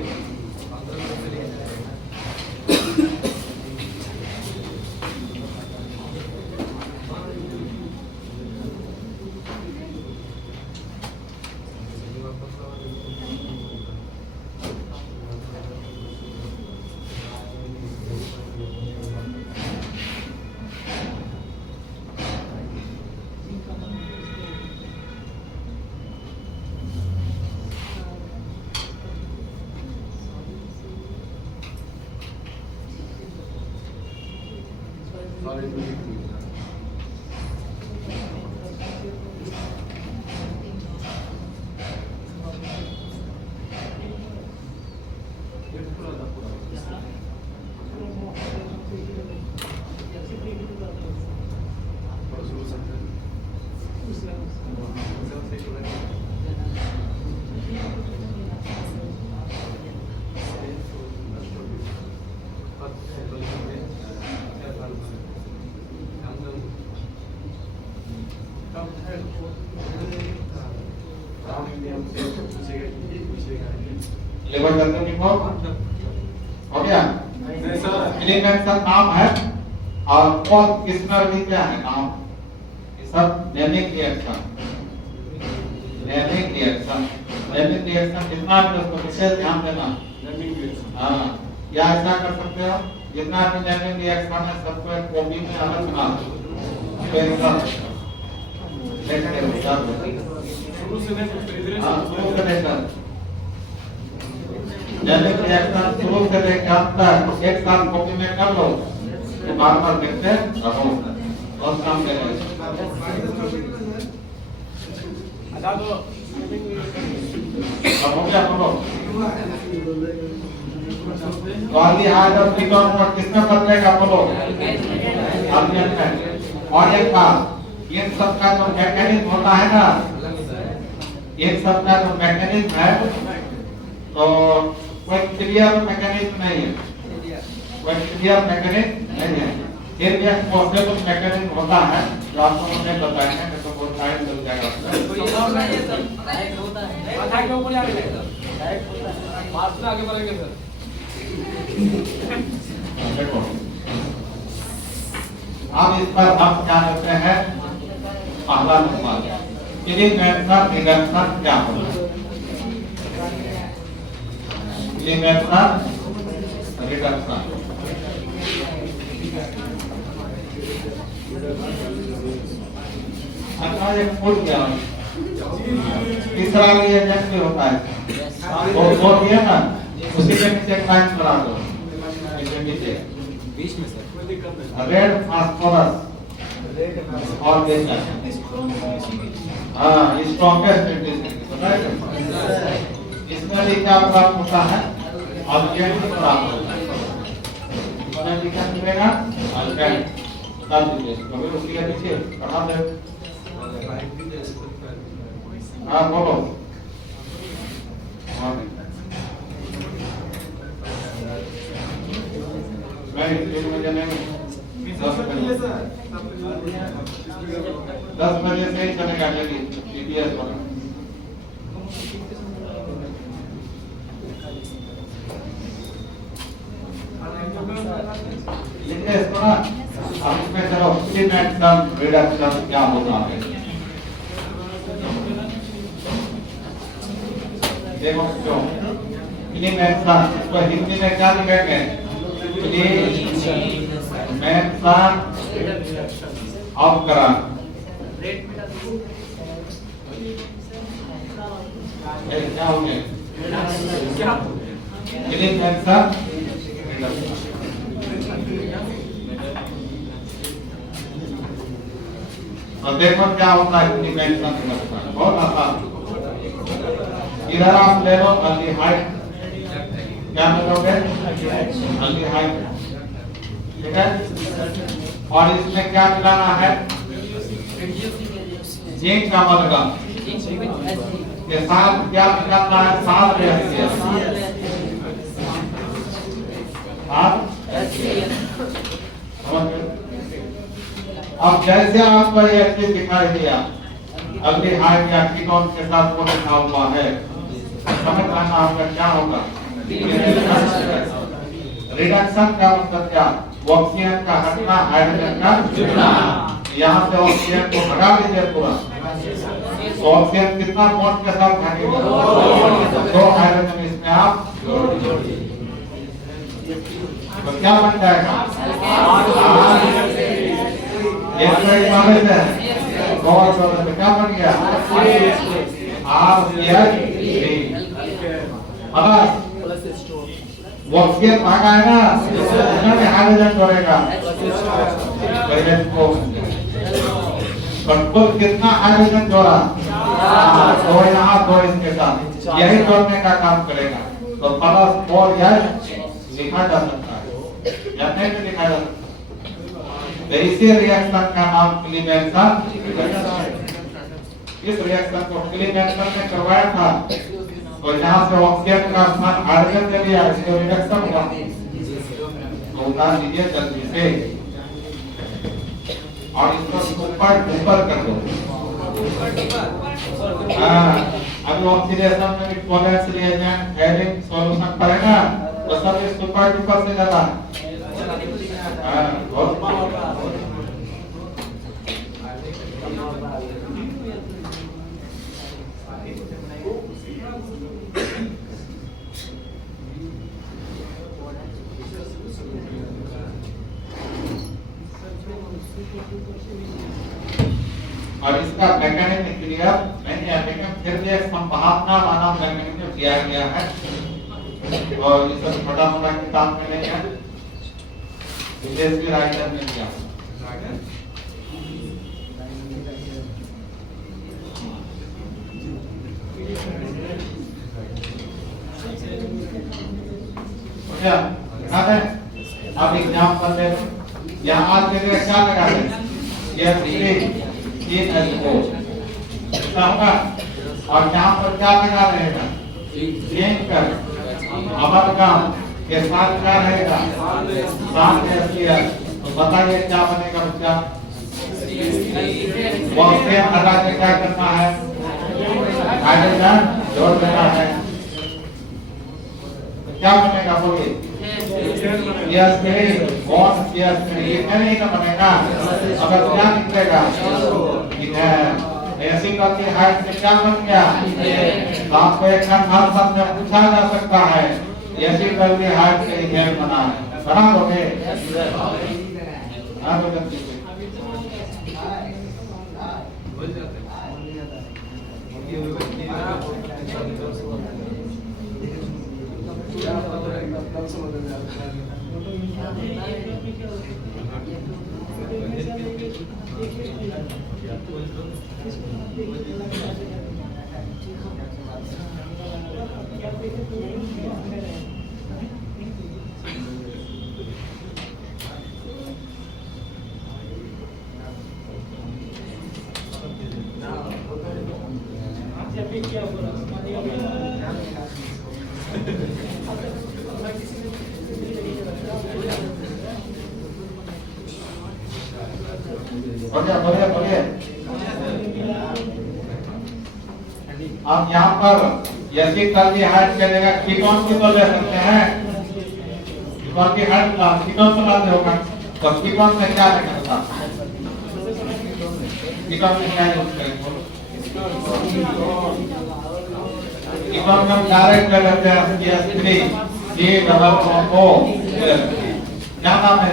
लेबर करते हो हो गया? क्लीमेंसन नाम है और वोल्फ-किस्नर भी क्या है नाम? ये सब नेमिक रिएक्शन, नेमिक रिएक्शन, नेमिक रिएक्शन कितना है उसको विशेष ध्यान देना। हाँ, या ऐसा कर सकते हो जितना भी नेमिक रिएक्शन है सबको एक कॉपी में अलग बना दो। जैविक रिएक्शन शुरू से लेकर अंत तक एक साथ कॉपी में कर लो, तो बार बार देखते रहो और काम करें। अब हो गया बोलो। तो आदि हाइड्रोक्सीन और किसमें बदलेगा बोलो? और एक बात, इन सब का जो मैकेनिज्म होता है ना, इन सब का जो मैकेनिज्म है तो कोई क्लियर मैकेनिज्म नहीं है, कोई क्लियर मैकेनिज्म नहीं है। फिर भी एक पॉसिबल मैकेनिज्म होता है जो आपको हमने बताया है, तो बहुत टाइम लग जाएगा उसमें। आगे बढ़ेंगे सर। देखो अब इस पर हम क्या करते हैं? पहला नंबर क्लीमेंसन रिडक्शन क्या होगा? क्लीमेंसन रिडक्शन अच्छा एक फूल क्या तीसरा रिएजेंट भी होता है वो दिया ना, उसी के नीचे एक लाइन बना दो, इसके नीचे बीच में सर रेड फास्फोरस और देखना हाँ स्ट्रॉन्गेस्ट इसमें भी क्या प्राप्त होता है अल्केन प्राप्त होता है इसमें भी क्या मिलेगा अल्केन बता दीजिए कभी उसके पीछे पढ़ा दे हाँ बोलो नहीं 3 बजे नहीं 10 बजे से ही चलेगा लेकिन टीटीएस वाला लिखिए इसको ना अब इसमें चलो सिमेट्रम रिडक्शन क्या होता है देखो क्यों सिमेट्रम इसको हिंदी में क्या लिखेंगे सिमेट्रम अपकरण क्या हो गया सिमेट्रम और देखो क्या होता है डिमेंशन बहुत आसान इधर आप ले लो अल्डिहाइड क्या लोगे अल्डिहाइड ठीक है और इसमें क्या मिलाना है जिंक का अमलगम के साथ क्या मिलाना है 7 HCl अब जैसे आपको ये चीज दिखाई दिया अल्डिहाइड या कीटोन के साथ वो लिखा हुआ है समझ आना आपका क्या होगा रिडक्शन का मतलब क्या ऑक्सीजन का हटना हाइड्रोजन का जुड़ना यहाँ से ऑक्सीजन को हटा दीजिए पूरा तो ऑक्सीजन कितना बॉन्ड के साथ भागेगा 2 हाइड्रोजन इसमें आप तो क्या बन जाएगा ये नॉलेज है और क्या बन गया ऑक्सीजन भागा है ना उसमें हाइड्रोजन जोड़ेगा कंट्रोल कितना हाइड्रोजन जोड़ा 2 यहाँ 2 इसके साथ यही जोड़ने का काम करेगा तो प्लस 4 यह लिखा जा सकता है या नहीं लिखा जा सकता तो इसी रिएक्शन का नाम क्लीमेंसन इस रिएक्शन को क्लीमेंसन ने करवाया था तो यहाँ से ऑक्सीजन का स्थान हाइड्रोजन ले लिया इसलिए रिएक्शन हुआ तो उतार दीजिए जल्दी से और इसको ऊपर कर दो अभी ऑक्सीडेशन में भी कोवैलेंस रिएजेंट हेडिंग सॉल्यूशन पड़ेगा तो सब इस सुपर डुपर से जाता है और इसका मैकेनिज्म क्लियर नहीं है लेकिन फिर भी एक संभावना वाला मैकेनिज्म दिया गया है और ये सब छोटा मोटा किताब में नहीं है विदेशी राइटर ने दिया अब एग्जाम्पल ले यहाँ आज के लिए क्या लगा दें ये होगा और यहाँ पर क्या लगा रहेगा अमलगम के साथ क्या रहेगा 7 HCl तो बताइए क्या बनेगा बच्चा ऑक्सीजन हटा के क्या करना है हाइड्रोजन जोड़ देना है तो क्या बनेगा बोलिए नहीं ना बनेगा अगर क्या निकलेगा ऐसी करके हाइट में क्या बन गया तो आपको एक शब्द में पूछा जा सकता है ऐसी करके हाइट से इथेन बना है बना दोगे जब भी क्या बोला बढ़िया बढ़िया बढ़िया। अब यहाँ पर यदि कार्बोहाइड्रेट करेगा कीटोन की तो ले सकते हैं, कीटोन की हाइट कीटोन से लाते होगा, तो कीटोन में क्या लेगा? कीटोन में क्या यूज करेंगे? कीटोन में डायरेक्ट ले लेते हैं CS3 G डबल O क्या नाम है?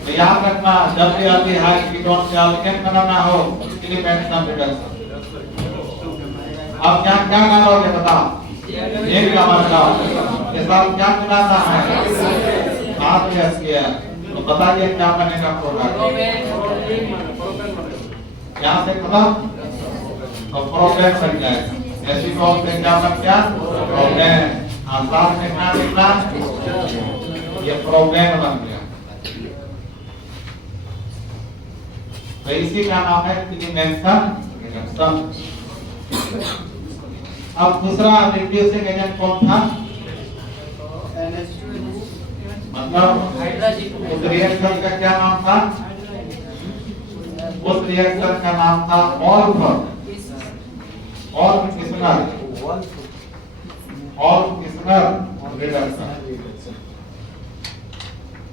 तो याद रखना जब भी अल्डिहाइड कीटोन से अल्केन बनाना हो इसलिए मैक्सिमम रिडक्शन। अब क्या क्या डालोगे बताओ? एक का मतलब ये सब क्या मिलाना है? आप यस किया तो बताइए क्या बनेगा प्रोडक्ट? यहाँ से खत्म तो प्रोपेन बन जाएगा। एसिटोन से क्या बन गया? प्रोपेन। आसार से क्या निकला? ये प्रोपेन बन गया। तो इसी का नाम है डिमेंशन रिडक्शन। अब दूसरा रिड्यूसिंग एजेंट कौन था? मतलब उस रिएक्शन का क्या नाम था? उस रिएक्शन का नाम था ऑल्फ किस्नर रिडक्शन।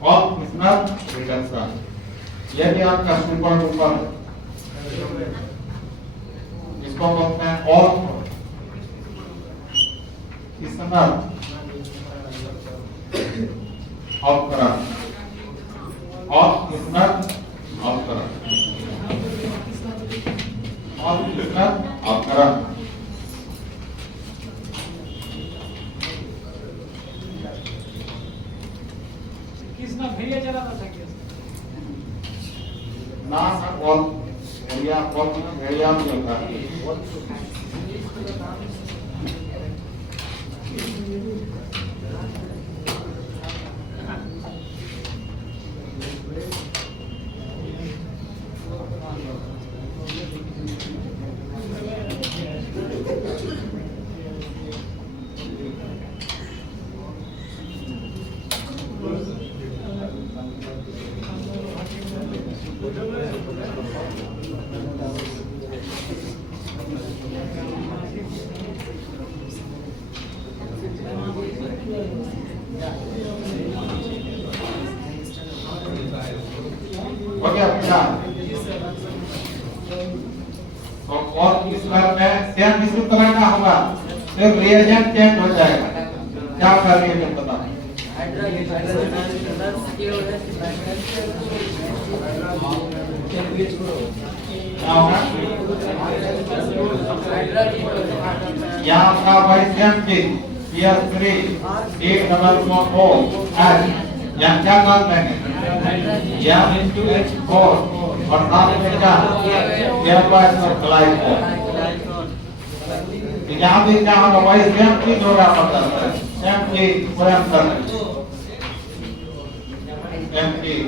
ऑल्फ किस्नर रिडक्शन ये भी आपका सुपर डुपर इसको बोलते हैं ऑल्फ किस्नर अपकरण। ऑल्फ किस्नर अपकरण। ऑल्फ किस्नर अपकरण। किसना भेड़िया चलाता था क्या? ना सर ऑल्फ भेड़िया भेड़िया नहीं होता। हो गया पूछा तो और इस बार में सेम इसी तरह का होगा, सिर्फ रिएजेंट चेंज हो जाएगा। क्या कर रही है बता? यहाँ का भाई सेम चीज CS3 एक डबल O H यहाँ क्या कर रहे हैं? यहाँ into H4 और साथ में क्या यहाँ भी क्या होगा? वही सेम चीज होगा। पता सेम चीज स्वयं कर सेम चीज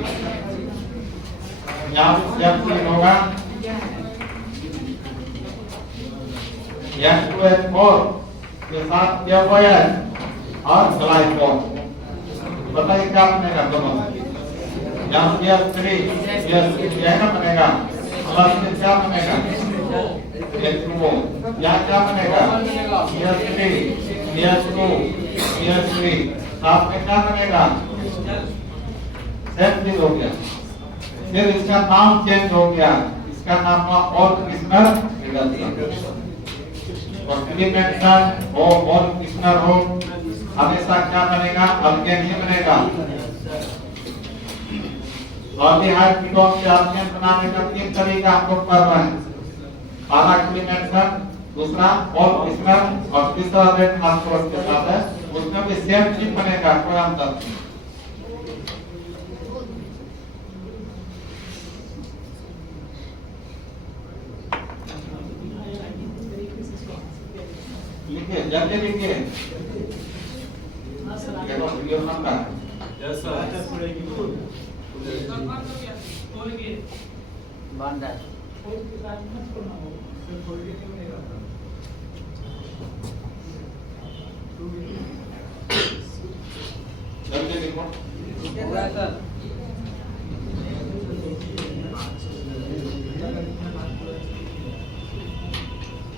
यहाँ सेम चीज होगा। H2H4 के साथ और ग्लाइकोल। बताइए क्या बनेगा दोनों में? यहाँ CS3 ना बनेगा, प्लस में क्या बनेगा? H2O। यहाँ क्या बनेगा? CS3 साथ में क्या बनेगा? सेम चीज हो गया। फिर इसका नाम चेंज हो गया, इसका नाम हुआ ऑल्फ किस्नर रिडक्शन। और डिमेंशन हो ऑल्फ किस्नर हो हमेशा क्या बनेगा? अल्केन ही बनेगा। अल्डिहाइड कीटोन से अल्केन बनाने का 3 तरीका हम लोग पढ़ रहे हैं। पहला डिमेंशन, दूसरा ऑल्फ किस्नर और तीसरा रेड फास्फोरस के साथ है। उसमें भी सेम चीज बनेगा, कोई अंतर नहीं। लिखिए जल्दी लिखिए हाँ सर आगे देखो वीडियो बनता है यस सर खोल के बंद है खोल के काट मत करना हो फिर खोल के क्यों नहीं करता जल्दी लिखो पूरा सर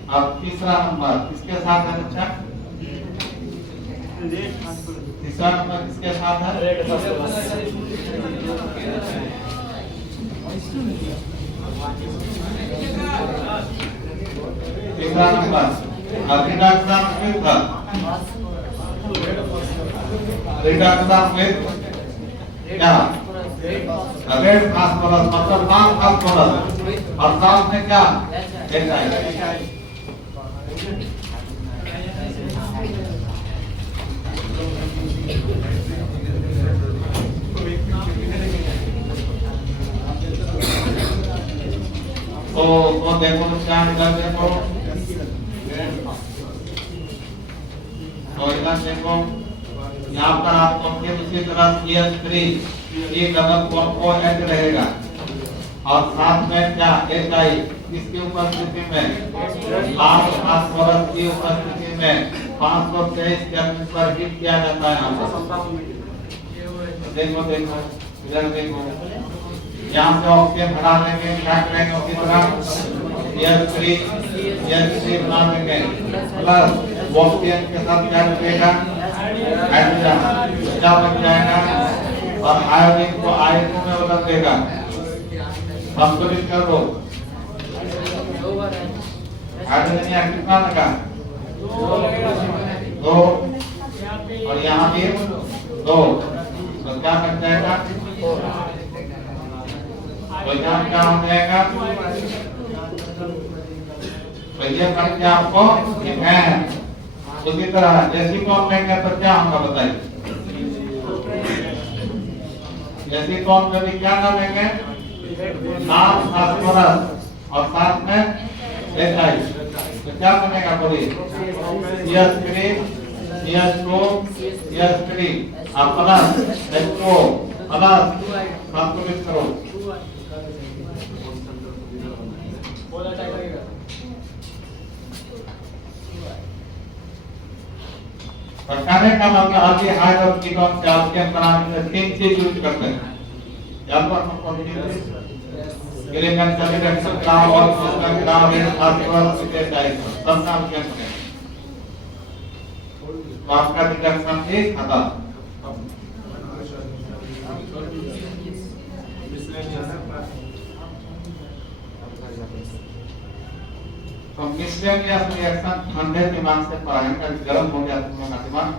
अब तीसरा नंबर किसके साथ है बच्चा तीसरा नंबर किसके साथ है तीसरा नंबर रिडक्शन विथ क्या रेड फास्फोरस मतलब लाल फास्फोरस और साथ में क्या HI तो देखो क्या इधर देखो तो इधर देखो यहाँ पर आपको फिर उसी तरह CH3 ये डबल को H रहेगा और साथ में क्या HI किसकी उपस्थिति में लाल फास्फोरस की उपस्थिति में 523 केल्विन पर हीट किया जाता है यहाँ पर देखो देखो इधर देखो यहाँ से ऑक्सीजन हटा देंगे क्या करेंगे उसी तरह CH3 बना देंगे प्लस ऑक्सीजन के साथ क्या जुड़ेगा हाइड्रोजन क्या बन जाएगा और आयोडीन को आयनों में बदल देगा संतुलित कर दो हाइड्रोजन यहाँ कितना लगा 2 और यहाँ भी 2 तो क्या बन जाएगा तो यहाँ क्या हो जाएगा तो ये बन गया आपको इथेन उसी तरह एसीटोन लेंगे तो क्या होगा बताइए एसीटोन में भी क्या डालेंगे लाल फास्फोरस और साथ में HI तो क्या बनेगा बोलिए CH3 CH2 CH3 और प्लस H2O प्लस संतुलित करो बोला टाइप लगेगा कहने का मतलब अभी हाइड और कीटोन से आपके बनाने में 3 चीज यूज करते हैं या तो हम गिरेगन सलिडेक्शन ग्राम और सिस्टम ग्राम रेड फास्फोरस सीधे टाइप सब नाम क्या है तो आपका रिडक्शन इज खत्म तो मिसलेनियस रिएक्शन ठंडे दिमाग से पढ़ाएंगे गर्म हो गया तुम लोग का दिमाग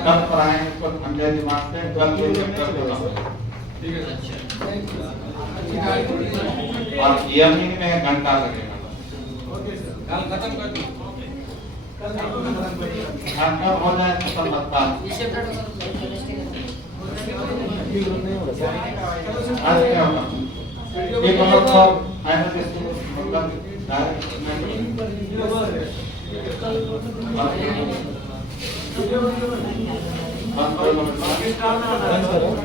कब पढ़ाएंगे इसको ठंडे दिमाग से जल्दी कर देगा और ईएमई में 1 घंटा लगेगा कल खत्म कर दो घंटा हो जाए खत्म लगता है आज क्या होगा ये मतलब तो फाइनल इसको मतलब डायरेक्ट बंद करो